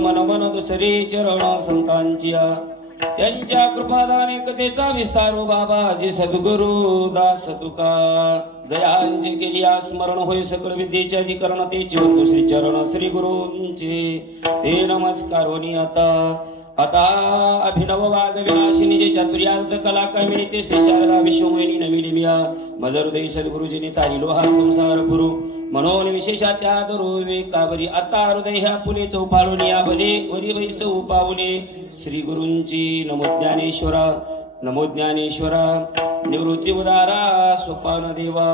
मन मन दुसरे चरण संतांची त्यांच्या कृपादाने कथेचा विस्तारो बाबाजी सद्गुरु दास तुका जयांची केली स्मरण होय सकळ विद्येचे अधिकरण ते चिवंतु श्री चरण श्री गुरूंचे ते नमस्कारोनी आता अभिनव वाग विनाशिनी जे चातुर्यार्थ कला कामिनी ते श्री शारदा विश्वमोहिनी नवी मिया मजरुदय सद्गुरुजीने तारिलो हा संसार पुरु म्हणून विशेषात्याद रोविकावरी आता हृदय ह्या पुले चौपाळून या बदे वरी वैस उपावले श्री गुरूंची नमो ज्ञानेश्वरा निवृत्ती उदारा सोपान देवा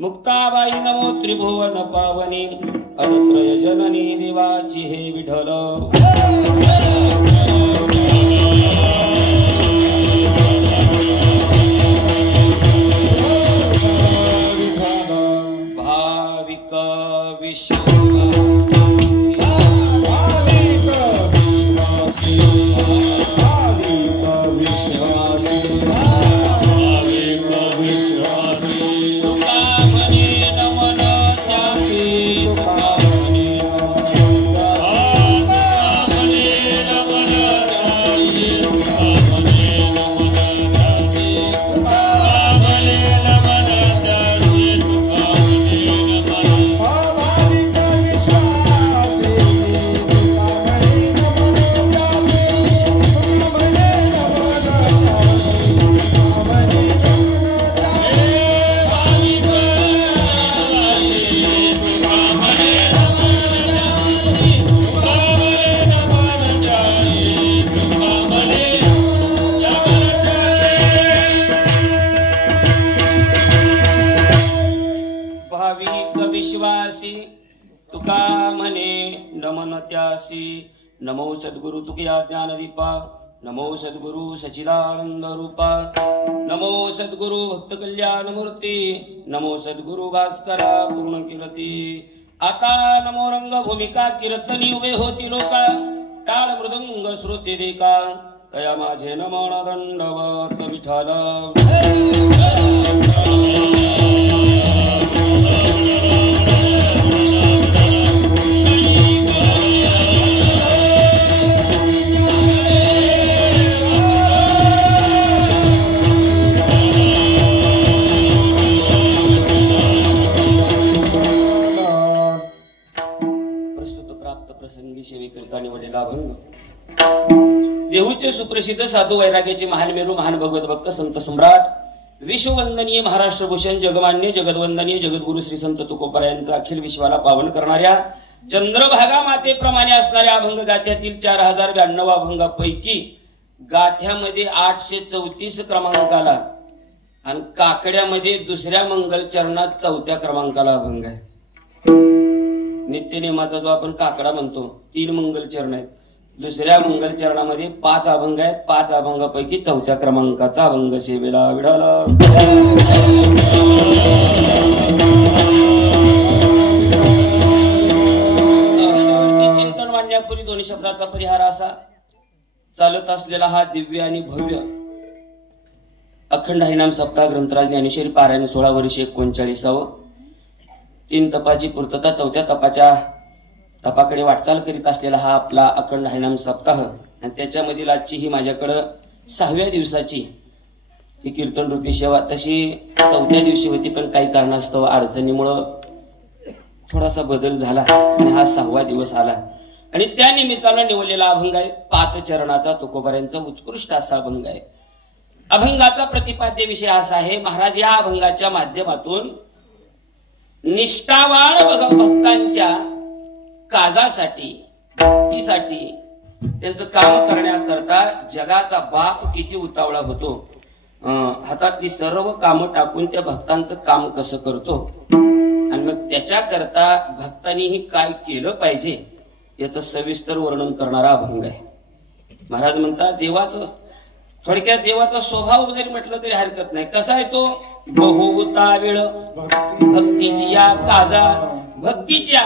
मुक्ताबाई नमो त्रिभुवन पावनी अदत्रय जननी देवाची हे विठ्ठल भाविक नमो सद्गुरु तुकया ज्ञान दीपा नमो सद्गुरु सचिदानंद रूपा नमो सद्गुरु भक्त कल्याण मूर्ती नमो सद्गुरु भास्करा पूर्ण कीर्ती आता नमो रंग भूमिका कीर्तनी उभे होती लोका टाळ मृदंग श्रुती देका तया माझे नमन दंडवत विठ्ठल देहूचे सुप्रसिद्ध साधू वैराग्याचे महान मेरू महान भगवत भक्त संत सम्राट विश्ववंदनीय महाराष्ट्र भूषण जगमान्य जगदवंदनीय जगद्गुरु श्री संत तुकोबार यांचा अखिल विश्वाला पावन करणाऱ्या चंद्रभागा मातेप्रमाणे असणाऱ्या अभंग गाथ्यातील 4092 अभंगापैकी गाथ्यामध्ये 834 क्रमांकाला आणि काकड्यामध्ये दुसऱ्या मंगल चरणात 4थ्या क्रमांकाला अभंग आहे. नित्यनेमाचा जो आपण काकडा म्हणतो 3 मंगल चरण आहेत. दुसऱ्या मंगल चरणामध्ये 5 अभंग आहेत. 5 अभंगापैकी 4थ्या क्रमांकाचा अभंग सेवेला विढाला. चिंतन मांडण्यापूर्वी 2 शब्दाचा परिहार असा चालत असलेला हा दिव्य आणि भव्य अखंड हरिनाम सप्ताह ग्रंथराज ज्ञानेश्वरी पारायण 16 वर्ष 39व 3 तपाची पूर्तता 4थ्या तपाकडे वाटचाल करीत असलेला हा आपला अखंड हरिनाम सप्ताह आणि त्याच्यामधील आजची ही माझ्याकडे 6व्या दिवसाची ही कीर्तन रूपी सेवा तशी 4थ्या दिवशी होती पण काही कारणास्तव अडचणीमुळे थोडासा बदल झाला आणि हा 6वा दिवस आला आणि त्या निमित्तानं निवडलेला अभंग आहे 5 चरणाचा तुकोबारांचा उत्कृष्ट असा अभंग आहे. अभंगाचा प्रतिपाद्य विषय असा आहे महाराज या अभंगाच्या माध्यमातून निष्ठावान भक्तांच्या काजासाठी भक्तीसाठी त्यांचं काम करण्याकरता जगाचा बाप किती उतावळा होतो हातातली सर्व कामं टाकून त्या भक्तांचं काम कसं करतो आणि मग त्याच्याकरता भक्तांनीही काय केलं पाहिजे याचं सविस्तर वर्णन करणारा अभंग आहे. महाराज म्हणतात देवाचं थोडक्यात देवाचा स्वभाव जरी म्हटलं तरी हरकत नाही. कसा आहे तो बहुतावेळ भक्तीची या काजा भक्तीच्या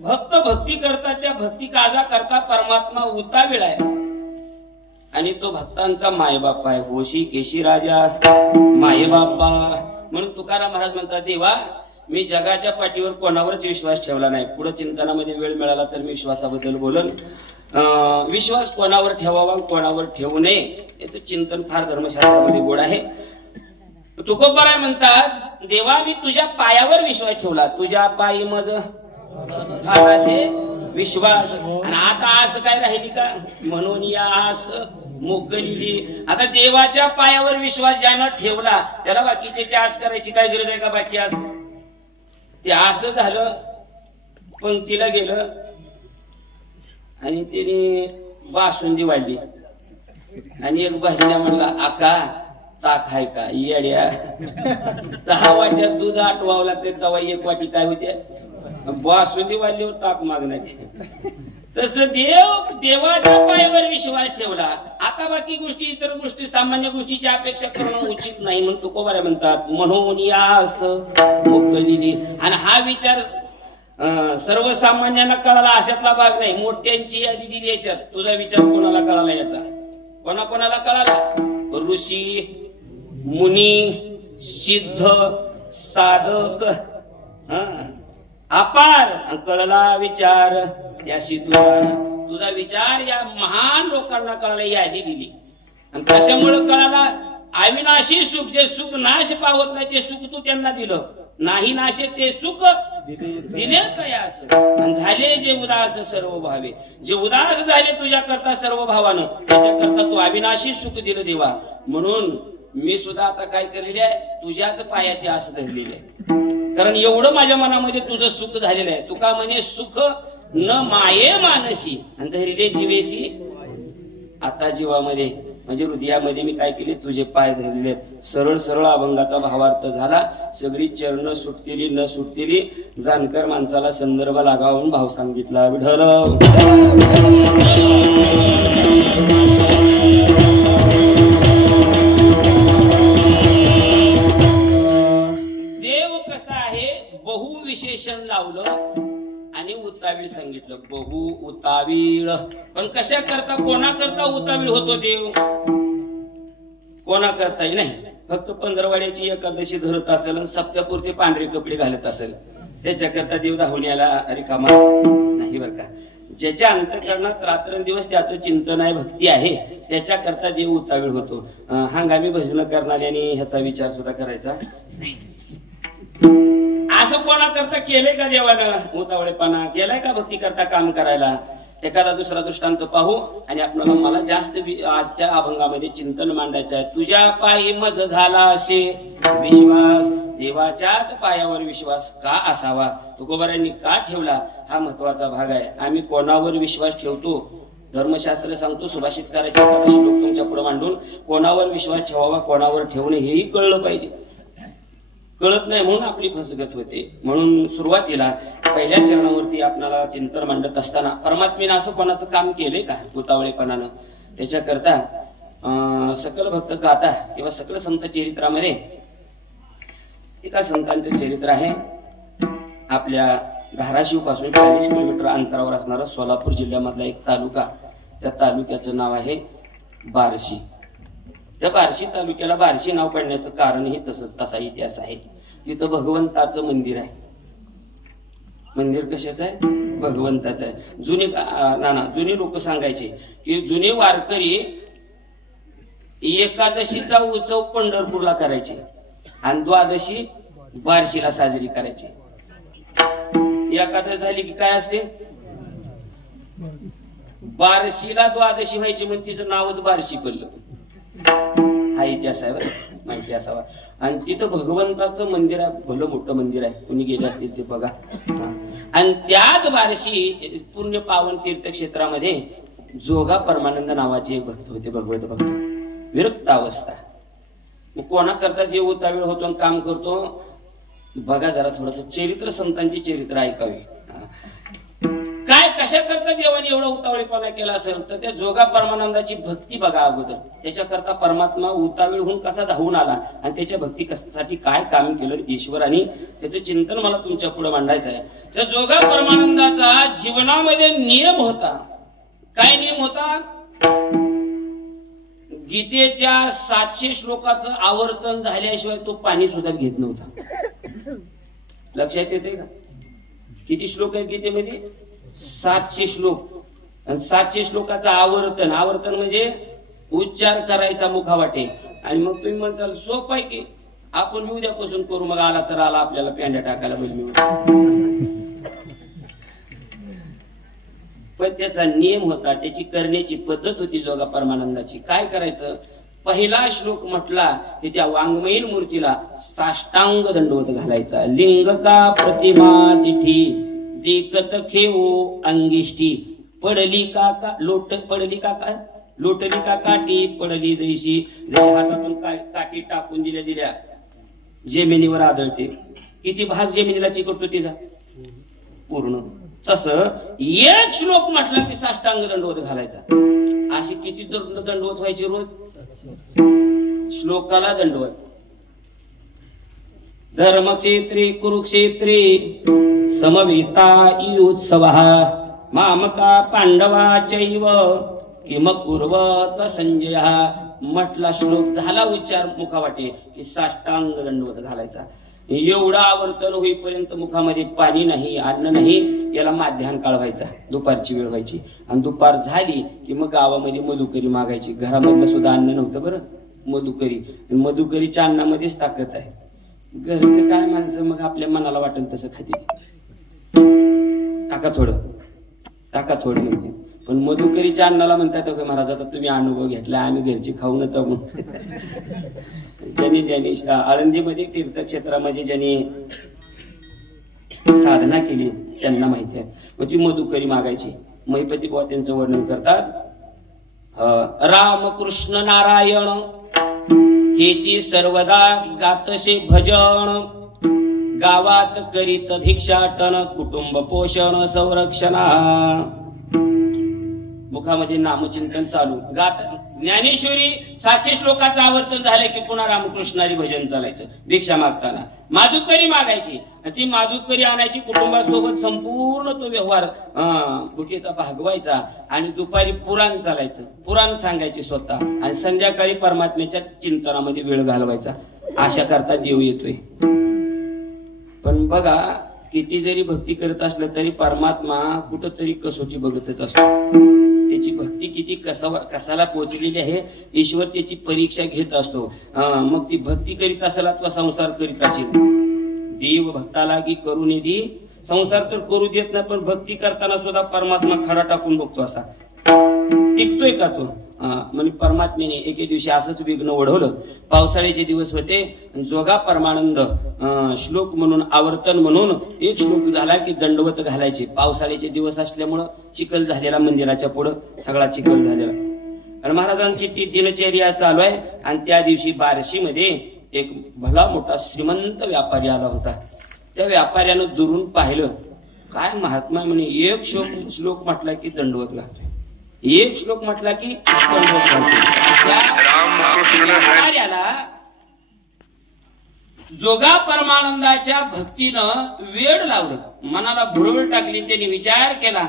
भक्त भक्ती करतात त्या भक्ती काजा करता परमात्मा उतावीळ आहे आणि तो भक्तांचा मायबाप आहे. होशी केशी राजा मायबापा म्हणून तुकाराम महाराज म्हणतात देवा मी जगाच्या पाठीवर कोणावरच विश्वास ठेवला नाही. पुढे चिंतनामध्ये वेळ मिळाला तर मी विश्वासाबद्दल बोलन. विश्वास कोणावर ठेवावा कोणावर ठेवू नये याचं चिंतन फार धर्मशास्त्रामध्ये गोड आहे. तुकोबाराय म्हणतात, देवा मी तुझ्या पायावर विश्वास ठेवला, तुझ्या पायी मज झालासे विश्वास. आणि आता आस काय राहिली का, म्हणून या आस मोकळली. आता देवाच्या पायावर विश्वास ज्यानं ठेवला त्याला बाकीचे आस करायची काय गरज आहे का? बाकी आस ते असं झालं. पंक्तीला गेलं आणि त्याने बासुंदी वाढली आणि एक भाजीला म्हणला, आका ताक आहे का? येड्या 10 वाट्यात दूध आटवावं लागते तेव्हा 1 वाटी काय होते? बासुंदी वाढल्यावर ताक मागण्याची. तसं देवाच्या पायावर विश्वास ठेवला. आता बाकी गोष्टी इतर गोष्टी सामान्य गोष्टीची अपेक्षा करणं उचित नाही म्हणून तुकोबारा म्हणतात, म्हणून यास मोकळली. आणि हा विचार सर्वसामान्यांना कळाला अशातला भाग नाही. मोठ्यांची यादी दिली याच्यात. तुझा विचार कोणाला कळाला याचा? कोणाकोणाला कळाला? ऋषी, मुनी, सिद्ध, साधक, अपार कळला विचार या तुझा विचार या महान लोकांना कळाला. यादी दिली. आणि कशामुळे कळाला? अविनाशी सुख, जे सुख नाश पावत नाही ते सुख तू त्यांना दिलं. नाही नाशे ते सुख दिले कयास. आणि झाले जे उदास सर्व भावे, जे उदास झाले तुझ्या करता सर्व भावानं, त्याच्या करता तू अविनाशी सुख दिलं देवा. म्हणून मी सुद्धा आता काय केलेले आहे, तुझ्याच पायाची आस धरलेली आहे. कारण एवढं माझ्या मनामध्ये तुझं सुख झालेलं आहे. तुका म्हणे सुख न माये मानसी आणि धैर्य जीवेशी. आता जीवामध्ये म्हणजे हृदयामध्ये मी काय केले, तुझे पाय धरलेले. सरळ सरळ अभंगाचा भावार्थ झाला. सगळी चरण सुटतेली न सुटतेली जाणकार माणसाला संदर्भ लागावून भाव सांगितला. विठ्ठल देव कसा आहे, बहुविशेषण लावलं आणि उतावीळ सांगितलं. बहु उतावीळ. पण कशा करता कोणा करता उतावीळ होतो देव? कोणा करताही नाही. फक्त पंधरवाड्याची एकादशी धरत असेल आणि सप्त्यापुरते पांढरे कपडे घालत असेल त्याच्याकरता देव धावून याला रिकामा नाही बरं का. ज्याच्या अंतःकरणात रात्रंदिवस त्याचं चिंतन आहे, भक्ती आहे, त्याच्या करता देव उतावीळ होतो. हंगामी भजन करणाऱ्यांनी ह्याचा विचार सुद्धा करायचा नाही. असं कोणा करता केलंय का देवानं उतावळेपणा? केलाय का भक्ती करता काम करायला? एखादा दुसरा दृष्टांत पाहू आणि आपल्याला मला जास्त आजच्या अभंगामध्ये चिंतन मांडायचं आहे. तुझ्या पायी मज झाला असे विश्वास. देवाच्याच पायावर विश्वास का असावा? तुकोबारांनी का ठेवला हा महत्वाचा भाग आहे. आम्ही कोणावर विश्वास ठेवतो? धर्मशास्त्र सांगतो, सुभाषितकाराचे श्लोक तुमच्या पुढे मांडून कोणावर विश्वास ठेवावा कोणावर ठेवणे हेही कळलं पाहिजे. कळत नाही म्हणून आपली फसगत होते. म्हणून सुरुवातीला पहिल्या चरणावरती आपल्याला चिंतन मांडत असताना परमात्मेने असं कोणाचं काम केलंय का उतावळेपणानं? त्याच्याकरता सकल भक्त गाथा किंवा सकल संत चरित्रामध्ये एका संतांचं चरित्र आहे. आपल्या धाराशिव पासून 40 किलोमीटर अंतरावर असणारा सोलापूर जिल्ह्यामधला एक तालुका, त्या तालुक्याचं नाव आहे बार्शी. त्या बार्शी तालुक्याला बार्शी नाव पडण्याचं कारणही तसा इतिहास आहे. तिथं भगवंताचं मंदिर आहे. मंदिर कशाचं आहे? भगवंताचं आहे. जुने लोक सांगायचे की जुने वारकरी एकादशीचा उत्सव पंढरपूरला करायचे आणि द्वादशी बार्शीला साजरी करायची. एकादश झाली की काय असते? बार्शीला द्वादशी व्हायची म्हणून तिचं नावच बार्शी पडलं. हा इतिहास आहे बरं, माहिती असावा. आणि तिथं भगवंताचं मंदिर आहे, भलं मोठं मंदिर आहे. कुणी गेले असतील ते बघा. आणि त्याच बार्शी पुण्य पावन तीर्थक्षेत्रामध्ये जोगा परमानंद नावाचे एक भक्त होते, भगवत भक्त, विरक्त अवस्था. मग कोणा करता देव उतावीळ होतो आणि काम करतो बघा जरा. थोडस चरित्र संतांची चरित्र ऐकावी. काय कशा करता देवाने एवढा उतावळेपणा केला असेल तर त्या जोगा परमानंदाची भक्ती बघा अगोदर. त्याच्याकरता परमात्मा उतावीळ होऊन कसा धावून आला आणि त्याच्या भक्ती साठी काय काम केलं ईश्वराने, त्याचं चिंतन मला तुमच्या पुढे मांडायचं आहे. त्या जोगा परमानंदाचा जीवनामध्ये नियम होता. काय नियम होता? गीतेच्या 700 श्लोकाचं आवर्तन झाल्याशिवाय तो पाणी सुद्धा घेत नव्हता. लक्षात येते का? किती श्लोक आहेत गीतेमध्ये? 700 श्लोक. आणि 700 श्लोकाचं आवर्तन. आवर्तन म्हणजे उच्चार करायचा मुखावाटे. आणि मग तुम्ही म्हणताल सोपं आहे की आपण उद्यापासून करू, मग आला तर आला, आपल्याला पेंड्या टाकायला बैल. पण त्याचा नियम होता, त्याची करण्याची पद्धत होती जोगा परमानंदाची. काय करायचं? पहिला श्लोक म्हटला की त्या वाङ्मयीन मूर्तीला साष्टांग दंडवत घालायचा. लिंगका प्रतिमा तिठी देखत खेवो अंगिष्ठी पडली का लोटली का काठी पडली जैशी. जशी हातातून काठी टाकून दिल्या जमिनीवर आदळते. किती भाग जमिनीला चिकटतो तिचा? पूर्ण. तस एक श्लोक म्हटला की साष्टांग दंडवत घालायचा. अशी किती दंडवत व्हायची रोज? श्लोकाला दंडवत. धर्मक्षेत्री कुरुक्षेत्री समवेता उत्सव मामका पांडवा चैव किम कुर्वत संजय. म्हटला श्लोक झाला उच्चार मुखावाटे की साष्टांग दंडवत घालायचा. एवढा आवर्तन होईपर्यंत मुखामध्ये पाणी नाही, अन्न नाही. याला माध्यान्ह काळ व्हायचा, दुपारची वेळ व्हायची. आणि दुपार झाली की मग गावामध्ये मधुकरी मागायची. घरामधलं सुद्धा अन्न नव्हतं बरं, मधुकरी. मधुकरीच्या अन्नामध्येच ताकद आहे. घरचं काय माणसं मग आपल्या मनाला वाटेल तसं खाते. टाका थोडं म्हणते. पण मधुकरीच्या अन्नाला म्हणतात महाराज आता तुम्ही अनुभव घेतला, आम्ही घरची खाऊनच आहोत. ज्यांनी आळंदीमध्ये तीर्थक्षेत्रामध्ये ज्यांनी साधना केली त्यांना माहिती आहे. मग ती मधुकरी मागायची. महिपती बुवा त्यांचं वर्णन करतात. रामकृष्ण नारायण हेची सर्वदा गातसे भजन गावात करीत भिक्षाटन कुटुंब पोषण संरक्षणा. मुखामध्ये नामचिंतन चालू. गात ज्ञानेश्वरी 700 श्लोकाचं आवर्तन झालं की पुन्हा रामकृष्णारी भजन चालायचं. भिक्षा मागताना माधुकरी मागायची. ती माधुकरी आणायची, कुटुंबासोबत संपूर्ण तो व्यवहार भुकेचा भागवायचा. आणि दुपारी पुराण चालायचं, पुराण सांगायचे स्वतः. आणि संध्याकाळी परमात्म्याच्या चिंतनामध्ये वेळ घालवायचा. अशा करता देव येतोय. पण बघा किती जरी भक्ती करत असलं तरी परमात्मा कुठंतरी कसोटी बघतच असतो. त्याची भक्ती किती कसाला पोहोचलेली आहे ईश्वर त्याची परीक्षा घेत असतो. मग ती भक्ती करीत असेल अथवा संसार करीत असेल. देव भक्ताला की करू दे. संसार तर करू देत नाही, पण भक्ती करताना सुद्धा परमात्मा खडा टाकून बघतो. असा टिकतोय का तो? म्हणजे परमात्म्याने एके दिवशी असंच विघ्न ओढवलं. पावसाळ्याचे दिवस होते. जोगा परमानंद श्लोक म्हणून आवर्तन म्हणून एक श्लोक झाला की दंडवत घालायचे. पावसाळ्याचे दिवस असल्यामुळं चिखल झालेला, मंदिराच्या पुढं सगळा चिखल झालेला. आणि महाराजांची ती दिनचर्या चालू आहे. आणि त्या दिवशी बार्शीमध्ये एक भला मोठा श्रीमंत व्यापारी आला होता. त्या व्यापाऱ्यानं दुरून पाहिलं. काय महात्मा म्हणे, एक श्लोक म्हटला की दंडवत घालतोय, एक श्लोक म्हटला की दंडवत घालतोय. जोगा परमानंदाच्या भक्तीनं वेळ लावलं, मनाला भुरळ टाकली. त्यांनी विचार केला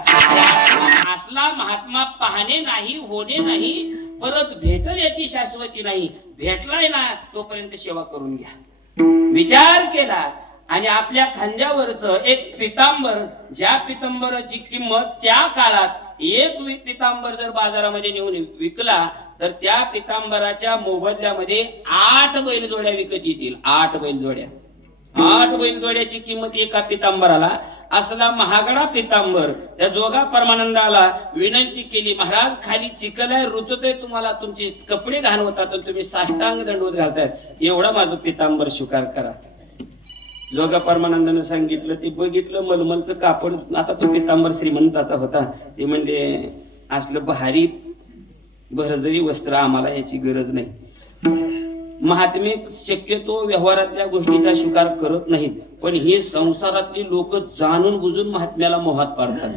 असला महात्मा पाहणे नाही, होणे नाही, परत भेटल याची शाश्वती नाही. भेटलाय ना तोपर्यंत सेवा करून घ्या. विचार केला आणि आपल्या खांद्यावरच एक पितांबर, ज्या पितांबराची किंमत त्या काळात एक पितांबर जर बाजारामध्ये नेऊन विकला तर त्या पितांबराच्या मोबदल्यामध्ये 8 बैलजोड्या विकत येतील. 8 बैलजोड्या. 8 बैलजोड्याची किंमत एका पितांबराला. असला महागडा पितांबर त्या जोगा परमानंदाला विनंती केली, महाराज खाली चिखल आहे, ऋतूत आहे, तुम्हाला तुमचे कपडे घाण होतात, तुम्ही साष्टांग दंडवत घालतायत, एवढा माझं पितांबर स्वीकार करा. जोगा परमानंदाने सांगितलं. ते बघितलं मलमलचं कापड. आता तो पितांबर श्रीमंताचा होता. ते म्हणजे असलं भारी भरजरी वस्त्र आम्हाला याची गरज नाही. महात्मे शक्यतो व्यवहारातल्या गोष्टीचा स्वीकार करत नाहीत, पण हे संसारातली लोक जाणून बुजून महात्म्याला मोहात पाडतात,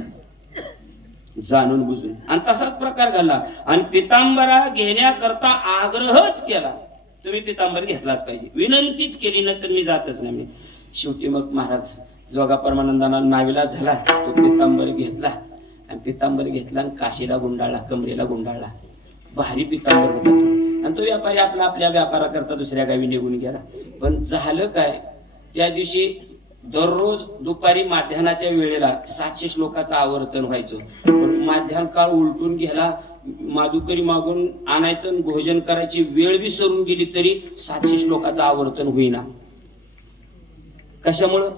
जाणून बुजून. आणि तसाच प्रकार घडला. आणि पितांबरा घेण्याकरता आग्रहच केला, तुम्ही पितांबर घेतलाच पाहिजे. विनंतीच केली, नंतर मी जातच नाही. शेवटी मग महाराज जोगा परमानंदाना नाविलाज झाला. तो पितांबर घेतला आणि पितांबर घेतला आणि काशीला गुंडाळला, कमरेला गुंडाळला. भारी पितांबर होता तो. आणि तो व्यापारी आपला आपल्या व्यापाराकरता दुसऱ्या गावी निघून गेला. पण झालं काय, त्या दिवशी दररोज दुपारी माध्यानाच्या वेळेला 700 श्लोकाचं आवर्तन व्हायचं. पण माध्यान काळ उलटून गेला, माधुकरी मागून आणायचं, भोजन करायची वेळ विसरून गेली तरी 700 श्लोकाचं आवर्तन होईना. कशामुळं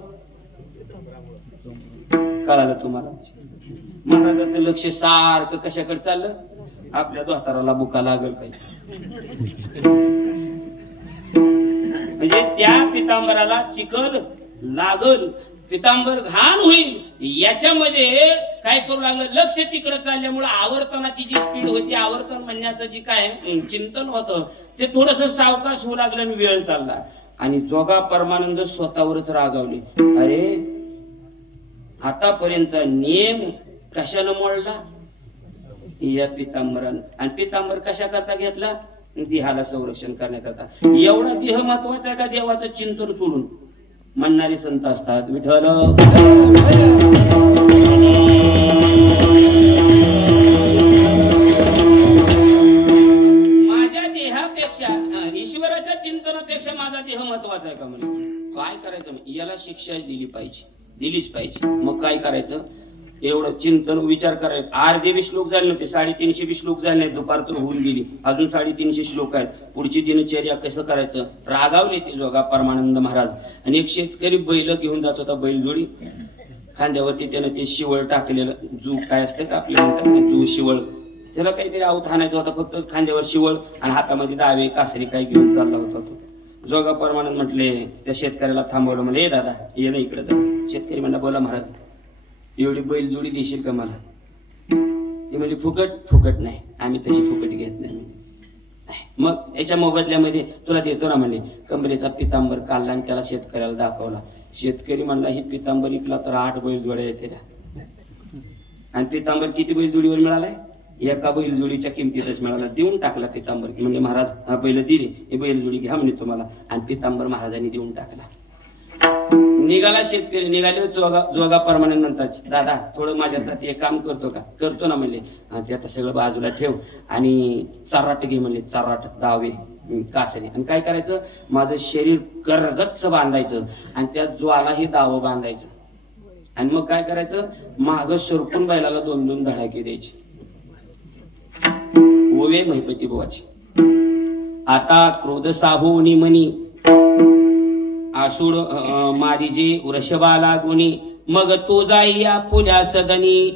कळालं तुम्हाला? महाराजांचं लक्ष सारखं कशाकडे चाललं? आपल्या दोताराला बुका लागल पाहिजे, म्हणजे त्या पितांबराला चिखल लागल, पितांबर घाण होईल, याच्यामध्ये काय करू लागलं? लक्ष तिकडे चालल्यामुळे आवर्तनाची जी स्पीड होती, आवर्तन म्हणण्याचं जी काय चिंतन होतं ते थोडस सावकाश होऊ लागलं आणि वेळ चालला. आणि जोगा परमानंद स्वतःवरच रागावले. अरे आतापर्यंतचा नियम कशाला मोडला? या पितांबरानं. आणि पितांबर कशा करता घेतला? देहाला संरक्षण करण्याकरता. एवढा देह महत्वाचा आहे का देवाचं चिंतन सोडून म्हणणारे संत असतात. विठ्ठल माझ्या देहापेक्षा ईश्वराच्या चिंतनापेक्षा माझा देह महत्वाचा आहे का? म्हणजे काय करायचं? याला शिक्षा दिली पाहिजे, दिलीच पाहिजे. मग काय करायचं? एवढं चिंतन विचार करायचं. अर्धे श्लोक झाले नव्हते, 350 श्लोक झाले. दुपार तर होऊन गेली, अजून 350 श्लोक आहेत. पुढची दिनचर्या कसं करायचं? रागावले ते जोगा परमानंद महाराज. आणि एक शेतकरी बैल घेऊन जात होता, बैलजोडी. खांद्यावरती त्यानं ते शिवळ टाकलेलं, जू काय असतं का आपल्या म्हणतात, जू शिवळ, त्याला काहीतरी आऊत आणायचं होता. फक्त खांद्यावर शिवळ आणि हातामध्ये दावे कासरी काय घेऊन चालला होता तो. जोगा परमानंद म्हटले, त्या शेतकऱ्याला थांबवलं. म्हणजे दादा ये ना इकडे जा. शेतकरी म्हणला, बोला महाराज, एवढी बैलजोडी देशील का मला? ते म्हणजे फुकट? फुकट नाही, आम्ही तशी फुकट घेत नाही. मग याच्या मोबदल्यामध्ये तुला देतो ना म्हणे. कमरेचा पितांबर काढला आणि त्याला शेतकऱ्याला दाखवला. शेतकरी म्हणला, ही पितांबर इकला तर 8 बैलजोड्या येते. आणि पितांबर किती बैलजोडीवर मिळालाय? एका बैलजोडीच्या किमतीतच मिळाला. देऊन टाकला पितांबर. म्हणजे महाराज हा बैल दिले, हे बैलजोडी घ्या म्हणे तुम्हाला. आणि पितांबर महाराजांनी देऊन टाकला. निघाला शेतकरी. निघाले जोगा परमानंद म्हणतात, दादा थोडं माझ्यासाठी एक काम करतो का? करतो ना म्हणले. ते आता सगळं बाजूला ठेव आणि चराट घे म्हणले. चराट, दावे, कासरी. आणि काय करायचं? माझं शरीर करगच्च बांधायचं आणि त्या ज्वालाही दावं बांधायचं. आणि मग काय करायचं? माग सरकून बैलाला 2-2 धडाके द्यायचे. ओवे महिपती बुवाची. आता क्रोध साहूनी मनी आसूड मारिजे वृषभाला गुणी, मग तो जाईया पुण्या सदनी,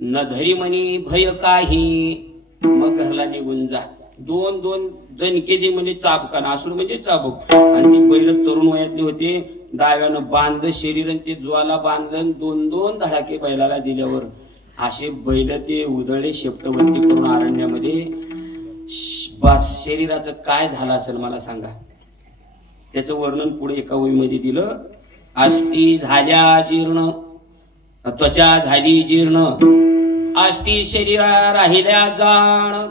न धरी म्हणी भय काही. मग घरला निघून जा. 2-2 दणके जे म्हणजे चाबकान, आसूड म्हणजे चाबूक. आणि ती बैल तरुण वयातली होते. डाव्यानं बांधलं शरीर आणि ते ज्वाला बांधलं. 2-2 धडाके बैलाला दिल्यावर असे बैल ते उधळले शेपटवरती करून अरण्यामध्ये. बस शरीराचं काय झालं असेल मला सांगा? त्याचं वर्णन पुढे एका ओळीमध्ये दिलं. अस्थि झाल्या जीर्ण, त्वचा झाली जीर्ण, अस्थि शरीरा राहिल्या जाण,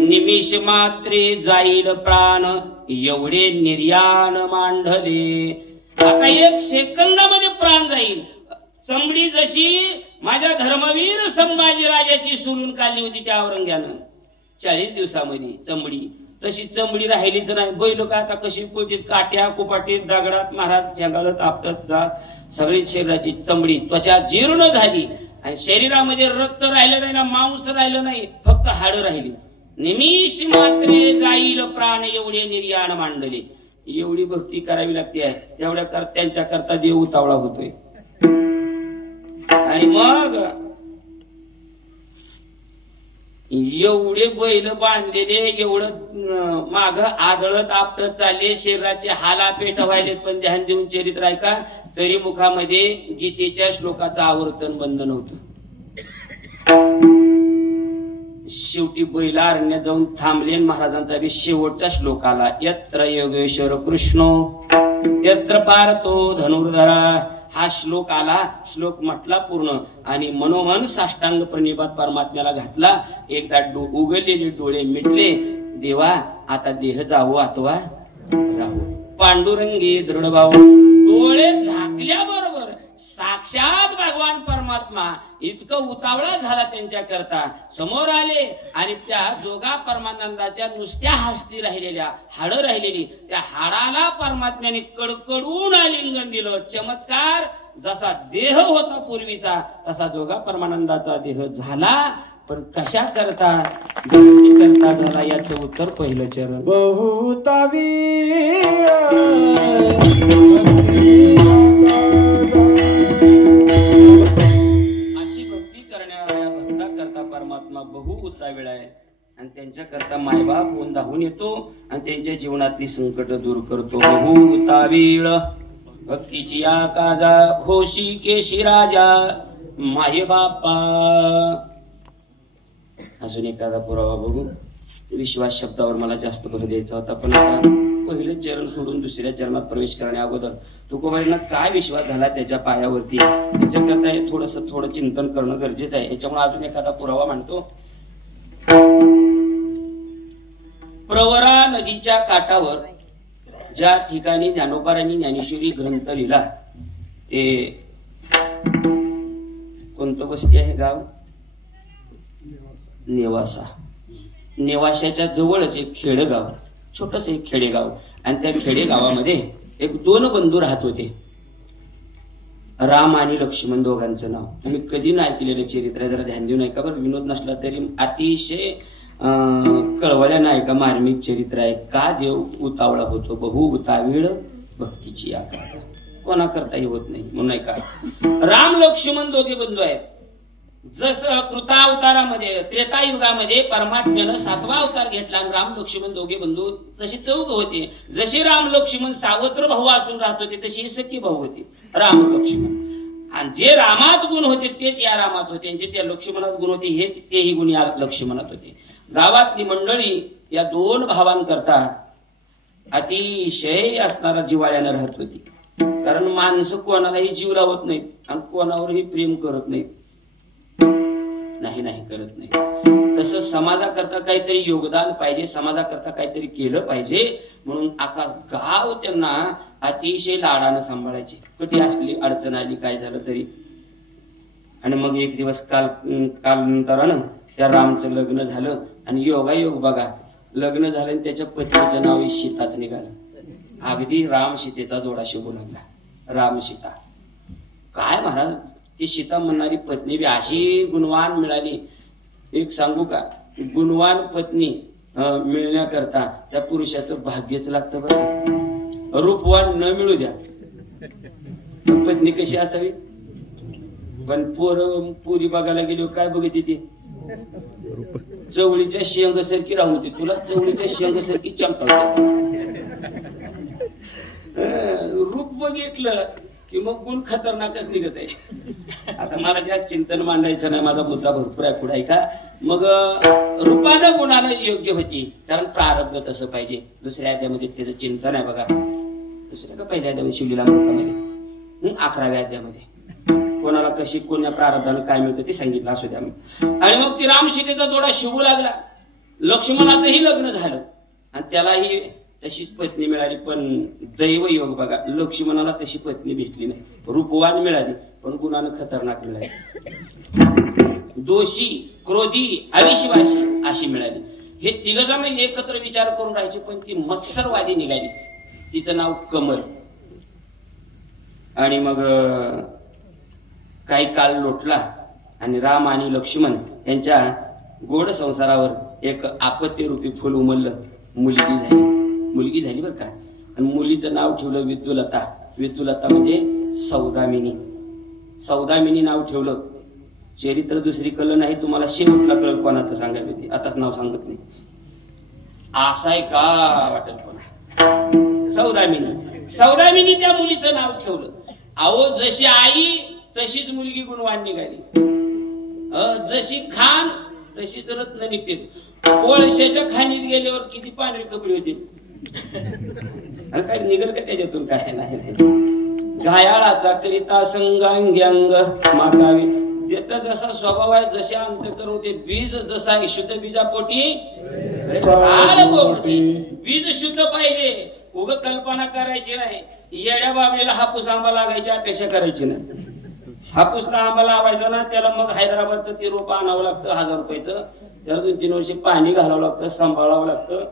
निमिष मात्रे जाईल प्राण, एवढे निर्याण मांडले. आता 1 सेकंदामध्ये प्राण जाईल. चमडी जशी माझ्या धर्मवीर संभाजीराजाची सोलून काढली होती त्या औरंग्यानं 40 दिवसामध्ये चमडी, तशी चमडी राहिलीच नाही. बैल का आता कशी पोटीत काट्या कुपाटीत दगडात महाराज जंगालात आपटत जात. सगळी शरीराची चमडी त्वचा जीर्ण झाली आणि शरीरामध्ये रक्त राहिलं नाही ना, मांस राहिलं नाही, फक्त हाडं राहिली. निमिष मात्रे जाईल प्राण, एवढे निर्याण मांडले. एवढी भक्ती करावी लागते आहे. तेवढ्या त्यांच्या करता देव उतावळा होतोय. आणि मग एवढे बैल बांधलेले, एवढं माग आदळत आपटत चालले, शरीराचे हाला पेट व्हायले. पण ध्यान देऊन चरित्र ऐका, तरी मुखामध्ये गीतेच्या श्लोकाचं आवर्तन बंद नव्हतं. शेवटी बैल अरण्यात जाऊन थांबले. महाराजांचा बी शेवटचा श्लोक आला. यत्र योगेश्वर कृष्णो यत्र पार्थो धनुर्धरा. हा श्लोक आला. श्लोक म्हटला पूर्ण आणि मनोमन साष्टांग प्रणिपात परमात्म्याला घातला. एकदा उघडलेले डोळे मिटले. देवा आता देह जावो अथवा राहू. पांडुरंगी दृढ भाऊ. डोळे झाकल्याबरोबर साक्षात भगवान परमात्मा इतकं उतावळा झाला त्यांच्या करता समोर आले आणि त्या जोगा परमानंदाच्या नुसत्या हस्ती राहिलेल्या हाडं राहिलेली त्या हाडाला परमात्म्याने कडकडून आलिंगन दिलं. चमत्कार. जसा देह होता पूर्वीचा तसा जोगा परमानंदाचा देह झाला. पण कशा करता करता झाला याचं उत्तर पहिलं चरण. अशी भक्ती करणाऱ्या भक्ता करता परमात्मा बहु उतावीळ आहे आणि त्यांच्या करता मायबाप होऊन धावून येतो आणि त्यांच्या जीवनातली संकट दूर करतो. बहु उतावीळ भक्तीची आकाजा होशी केशी राजा माय बापा. अजून एखादा पुरावा बघू. विश्वास शब्दावर मला जास्त भर द्यायचा होता पण आता पहिले चरण सोडून दुसऱ्या चरणात प्रवेश करण्या अगोदर तुकोबाईंना काय विश्वास झाला त्याच्या पायावरती याच्याकरता हे थोडं चिंतन करणं गरजेचं आहे. याच्यामुळे अजून एखादा पुरावा म्हणतो. प्रवरा नदीच्या काठावर ज्या ठिकाणी ज्ञानोबारांनी ज्ञानेश्वरी ग्रंथ लिहिला ते कोणतं वस्ती आहे गाव? नेवासा. नेवाशाच्या जवळच एक खेडेगाव, छोटस एक खेडेगाव आणि त्या खेडेगावामध्ये एक 2 बंधू राहत होते. राम आणि लक्ष्मण दोघांचं नाव तुम्ही कधी नाही ऐकलेलं चरित्र जरा ध्यान देऊ नका बरं. विनोद नसला तरी अतिशय कळवळ्या नाही का मार्मिक चरित्र आहे. का देव उतावळा होतो. बहु उतावीळ भक्तीची आकाजा कोणा करताही होत नाही म्हणून का. राम लक्ष्मण दोघे बंधू आहेत. जसं कृतावतारामध्ये त्रेतायुगामध्ये परमात्म्यानं 7वा अवतार घेतला आणि राम लक्ष्मण दोघे बंधू तशी 4 होते. जसे राम लक्ष्मण सावत्र भाऊ असून राहत होते तशी सख्खी भाऊ होते राम लक्ष्मण. आणि जे रामात गुण होते तेच या रामात होते, जे त्या लक्ष्मणात गुण होते हेच तेही गुण या लक्ष्मणात होते. गावातली मंडळी या 2 भावांकरता अतिशय असणारा जिव्हाळ्यानं राहत होती. कारण माणसं कोणालाही जीव लावत नाहीत आणि कोणावरही प्रेम करत नाहीत. नाही करत नाही. तसं समाजाकरता काहीतरी योगदान पाहिजे, समाजाकरता काहीतरी केलं पाहिजे म्हणून आका गाव त्यांना अतिशय लाडानं सांभाळायचे. कधी असली अडचण आली काय झालं तरी. आणि मग एक दिवस कालांतरानं त्या रामचं लग्न झालं आणि योगायोग बघा लग्न झालं आणि त्याच्या पत्नीचं नाव सीताच निघालं. अगदी राम सीतेचा जोडा शिवू लागला. राम सीता. काय महाराज ती सीता म्हणणारी पत्नी बी अशी गुणवान मिळाली. एक सांगू का, गुणवान पत्नी मिळण्याकरता त्या पुरुषाचं भाग्यच लागतं बरं. रूपवान न मिळू द्या पत्नी कशी असावी. पण पुरी बघायला गेलो काय बघितली ती चवळीच्या शेंगसारखी राहू होती. तुला चवळीच्या शेंगसारखी चमकावते. रूप बघितलं की मग गुण खतरनाकच निघत आहे. आता मला जास्त चिंतन मांडायचं नाही, माझा मुद्दा भरपूर आहे पुढे का. मग रूपानं गुणानं योग्य होती कारण प्रारब्ध तसं पाहिजे. दुसऱ्या अध्यामध्ये त्याचं चिंतन आहे बघा. दुसऱ्या का पहिल्या अध्यामध्ये शिवलीला मुखामध्ये 11व्या अध्यामध्ये कोणाला कशी कोणत्या प्रारब्धानं काय मिळतं ते सांगितलं असू द्या. आणि मग ती राम सीतेचा जोडा शिवू लागला. लक्ष्मणाचंही लग्न झालं आणि त्यालाही तशीच पत्नी मिळाली. पण दैव योग बघा लक्ष्मणाला तशी पत्नी भेटली नाही. रूपवान मिळाली पण गुणानं खतरनाक मिळाली. दोषी, क्रोधी, अविश्वासी अशी मिळाली. हे 3 जण एकत्र विचार करून राहायचे पण ती मत्सरवादी निघाली. तिचं नाव कमल. आणि मग काही काळ लोटला आणि राम आणि लक्ष्मण यांच्या गोड संसारावर एक आपत्ती रूपी फुल उमललं. मुलगी झाली बरं का. आणि मुलीचं नाव ठेवलं विद्युलता. विद्युलता म्हणजे सौदामिनी. सौदामिनी नाव ठेवलं. चरित्र दुसरी कळलं नाही तुम्हाला शेवटला कळलं कोणाचं सांगायला ते आताच नाव सांगत नाही. असाय का वाटत कोणा. सौदामिनी त्या मुलीचं नाव ठेवलं. अहो जशी आई तशीच मुलगी गुणवान निघाली. जशी खान तशीच रत्न निघते. कोळशाच्या खाणीत गेल्यावर किती पांढरे कपडे होते. काय निघल का त्याच्यातून काय नाही. घायाळाचा करिता संगांग्यांग मागावी. त्याचा जसा स्वभाव आहे जसे अंतकरण होते. बीज जसा आहे शुद्ध बीजापोटी बीज शुद्ध पाहिजे. उग कल्पना करायची नाही. येड्या बाबलीला हापूस आंबा लागायची अपेक्षा करायची नाही. हापूसला आंबा लावायचा ना, त्याला मग हैदराबादचं ते रोप आणावं लागतं 1000 रुपयाचं. त्याला 2-3 वर्ष पाणी घालावं लागतं, सांभाळावं लागतं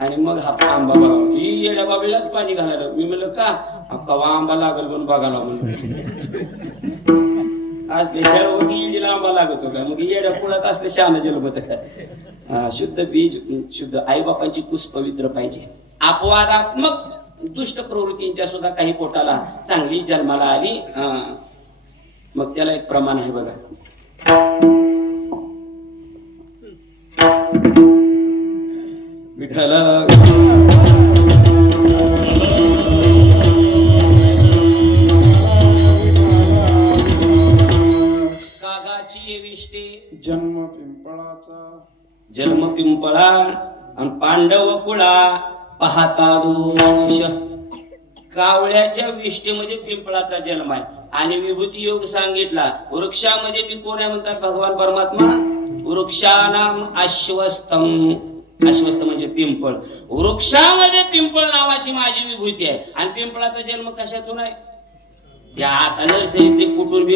आणि मग हा आंबा बघावा. ही येड्या बाबळीलाच पाणी घालायला. मी म्हणलं का कवा आंबा लागल पण बघायला म्हणून. आज देशावरती येडीला आंबा लागतो का? मग येड्या पुढात असले शहाणा जन्मत काय? शुद्ध बीज, शुद्ध आई बापांची कुस पवित्र पाहिजे. अपवादात्मक दुष्ट प्रवृत्तींच्या सुद्धा काही पोटाला चांगली जन्माला आली, मग त्याला एक प्रमाण आहे बघा. विठ्ठल कागाची विष्टे जन्म पिंपळाचा, जन्म पिंपळा आणि पांडव कुळा पाहता दोष. कावळ्याच्या विष्टेमध्ये पिंपळाचा जन्म आहे आणि विभूती योग सांगितला. वृक्षामध्ये मी कोण आहे म्हणतात भगवान परमात्मा? वृक्षानाम आश्वस्तम. आश्वस्त म्हणजे पिंपळ. वृक्षामध्ये पिंपळ नावाची माझी विभूती आहे. आणि पिंपळाचा जन्म कशातून आहे? या आता नर्सरीतले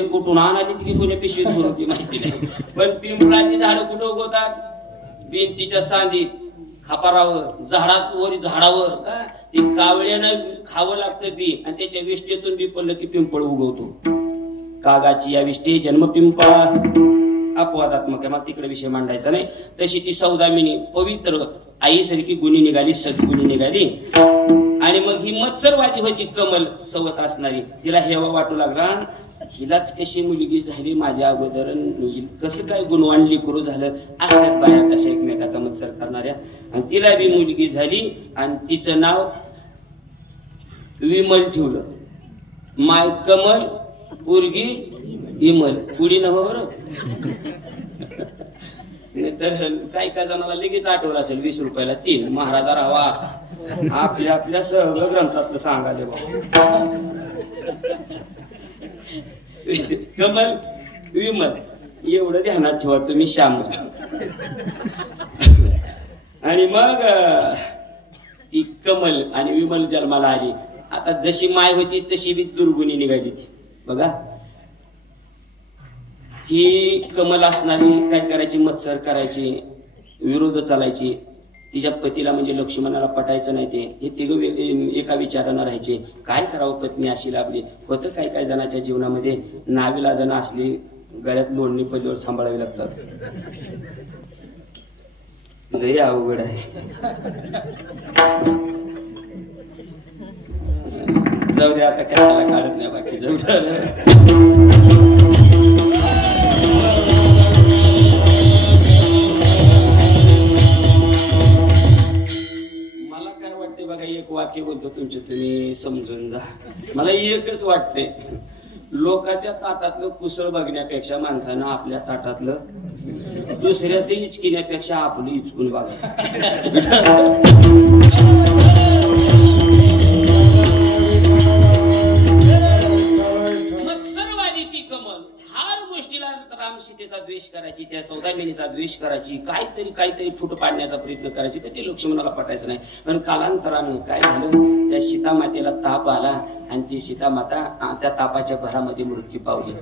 कुठून आणाली ती कोणी पिशवीत भरून ती माहिती नाही. पण पिंपळाची झाडं कुठं उगवतात? भिंतीच्या सांदीत, खापारावर, झाडावर का ती कावळ्यानं खावं लागतं बी आणि त्याच्या विष्टेतून बी पडलं की पिंपळ उगवतो. कागाची या विष्टे जन्म पिंपळा. अपवादात्मक आहे, मग तिकडे विषय मांडायचा नाही. तशी ती सौदामिनी पवित्र आईसारखी गुणी निघाली, सद्गुणी निघाली. आणि मग ही मत्सरवादी होती, कमल सवत असणारी. तिला हेवा वाटू लागला, हिलाच कशी मुलगी झाली माझ्या अगोदर, कसं काय गुणवान लेकरू झालं. असल्यात बाया तशा एकमेकाचा मत्सर करणाऱ्या. आणि तिला बी मुलगी झाली आणि तिचं नाव विमल ठेवलं. माय कमल, पोरगी विमल. पुढी न हो बरं. तर काही काय जणाला लगेच आठवलं असेल 20 रुपयाला 3 महाराजा राहावा असा. आपल्या सगळं ग्रंथातलं सांगाले बा. कमल विमल एवढं ध्यानात ठेवा तुम्ही. श्याम आणि मग ती कमल आणि विमल जन्माला आली. आता जशी माय होती तशी बी दुर्गुणी निघाली ती बघा. ही कमल असणारी काय करायची? मत्सर करायची, विरोध चालायची. तिच्या पतीला म्हणजे लक्ष्मणाला पटायचं नाही. हे तिघं एका विचारानं राहायचे. काय करावं पत्नी अशी लाभली. होतं काय काय जणांच्या जीवनामध्ये नावीला जण असली गळ्यात लोणणी पल्लीवर सांभाळावी लागतात. लय अवघड आहे. जाऊ दे आता, कशाला काढत नाही बाकी. जाऊ मला काय वाटते बघा, एक वाक्य बोलतो तुमचे तुम्ही समजून जा. मला एकच वाटते, लोकांच्या ताटातलं कुसळ बघण्यापेक्षा माणसानं आपल्या ताटातलं दुसऱ्याचं इचकिण्यापेक्षा आपलं इचकून बघा. मत्सरवादी ती कमल हर गोष्टीला राम सीतेचा द्वेष करायची, त्या सौदामिनीचा द्वेष करायची, काहीतरी फुट पाडण्याचा प्रयत्न करायची. तर ते लक्ष्मणाला पटायचं नाही. पण कालांतरानं काय झालं, त्या सीतामातेला ताप आला आणि ती सीतामाता त्या तापाच्या भरामध्ये मृत्यू पावली.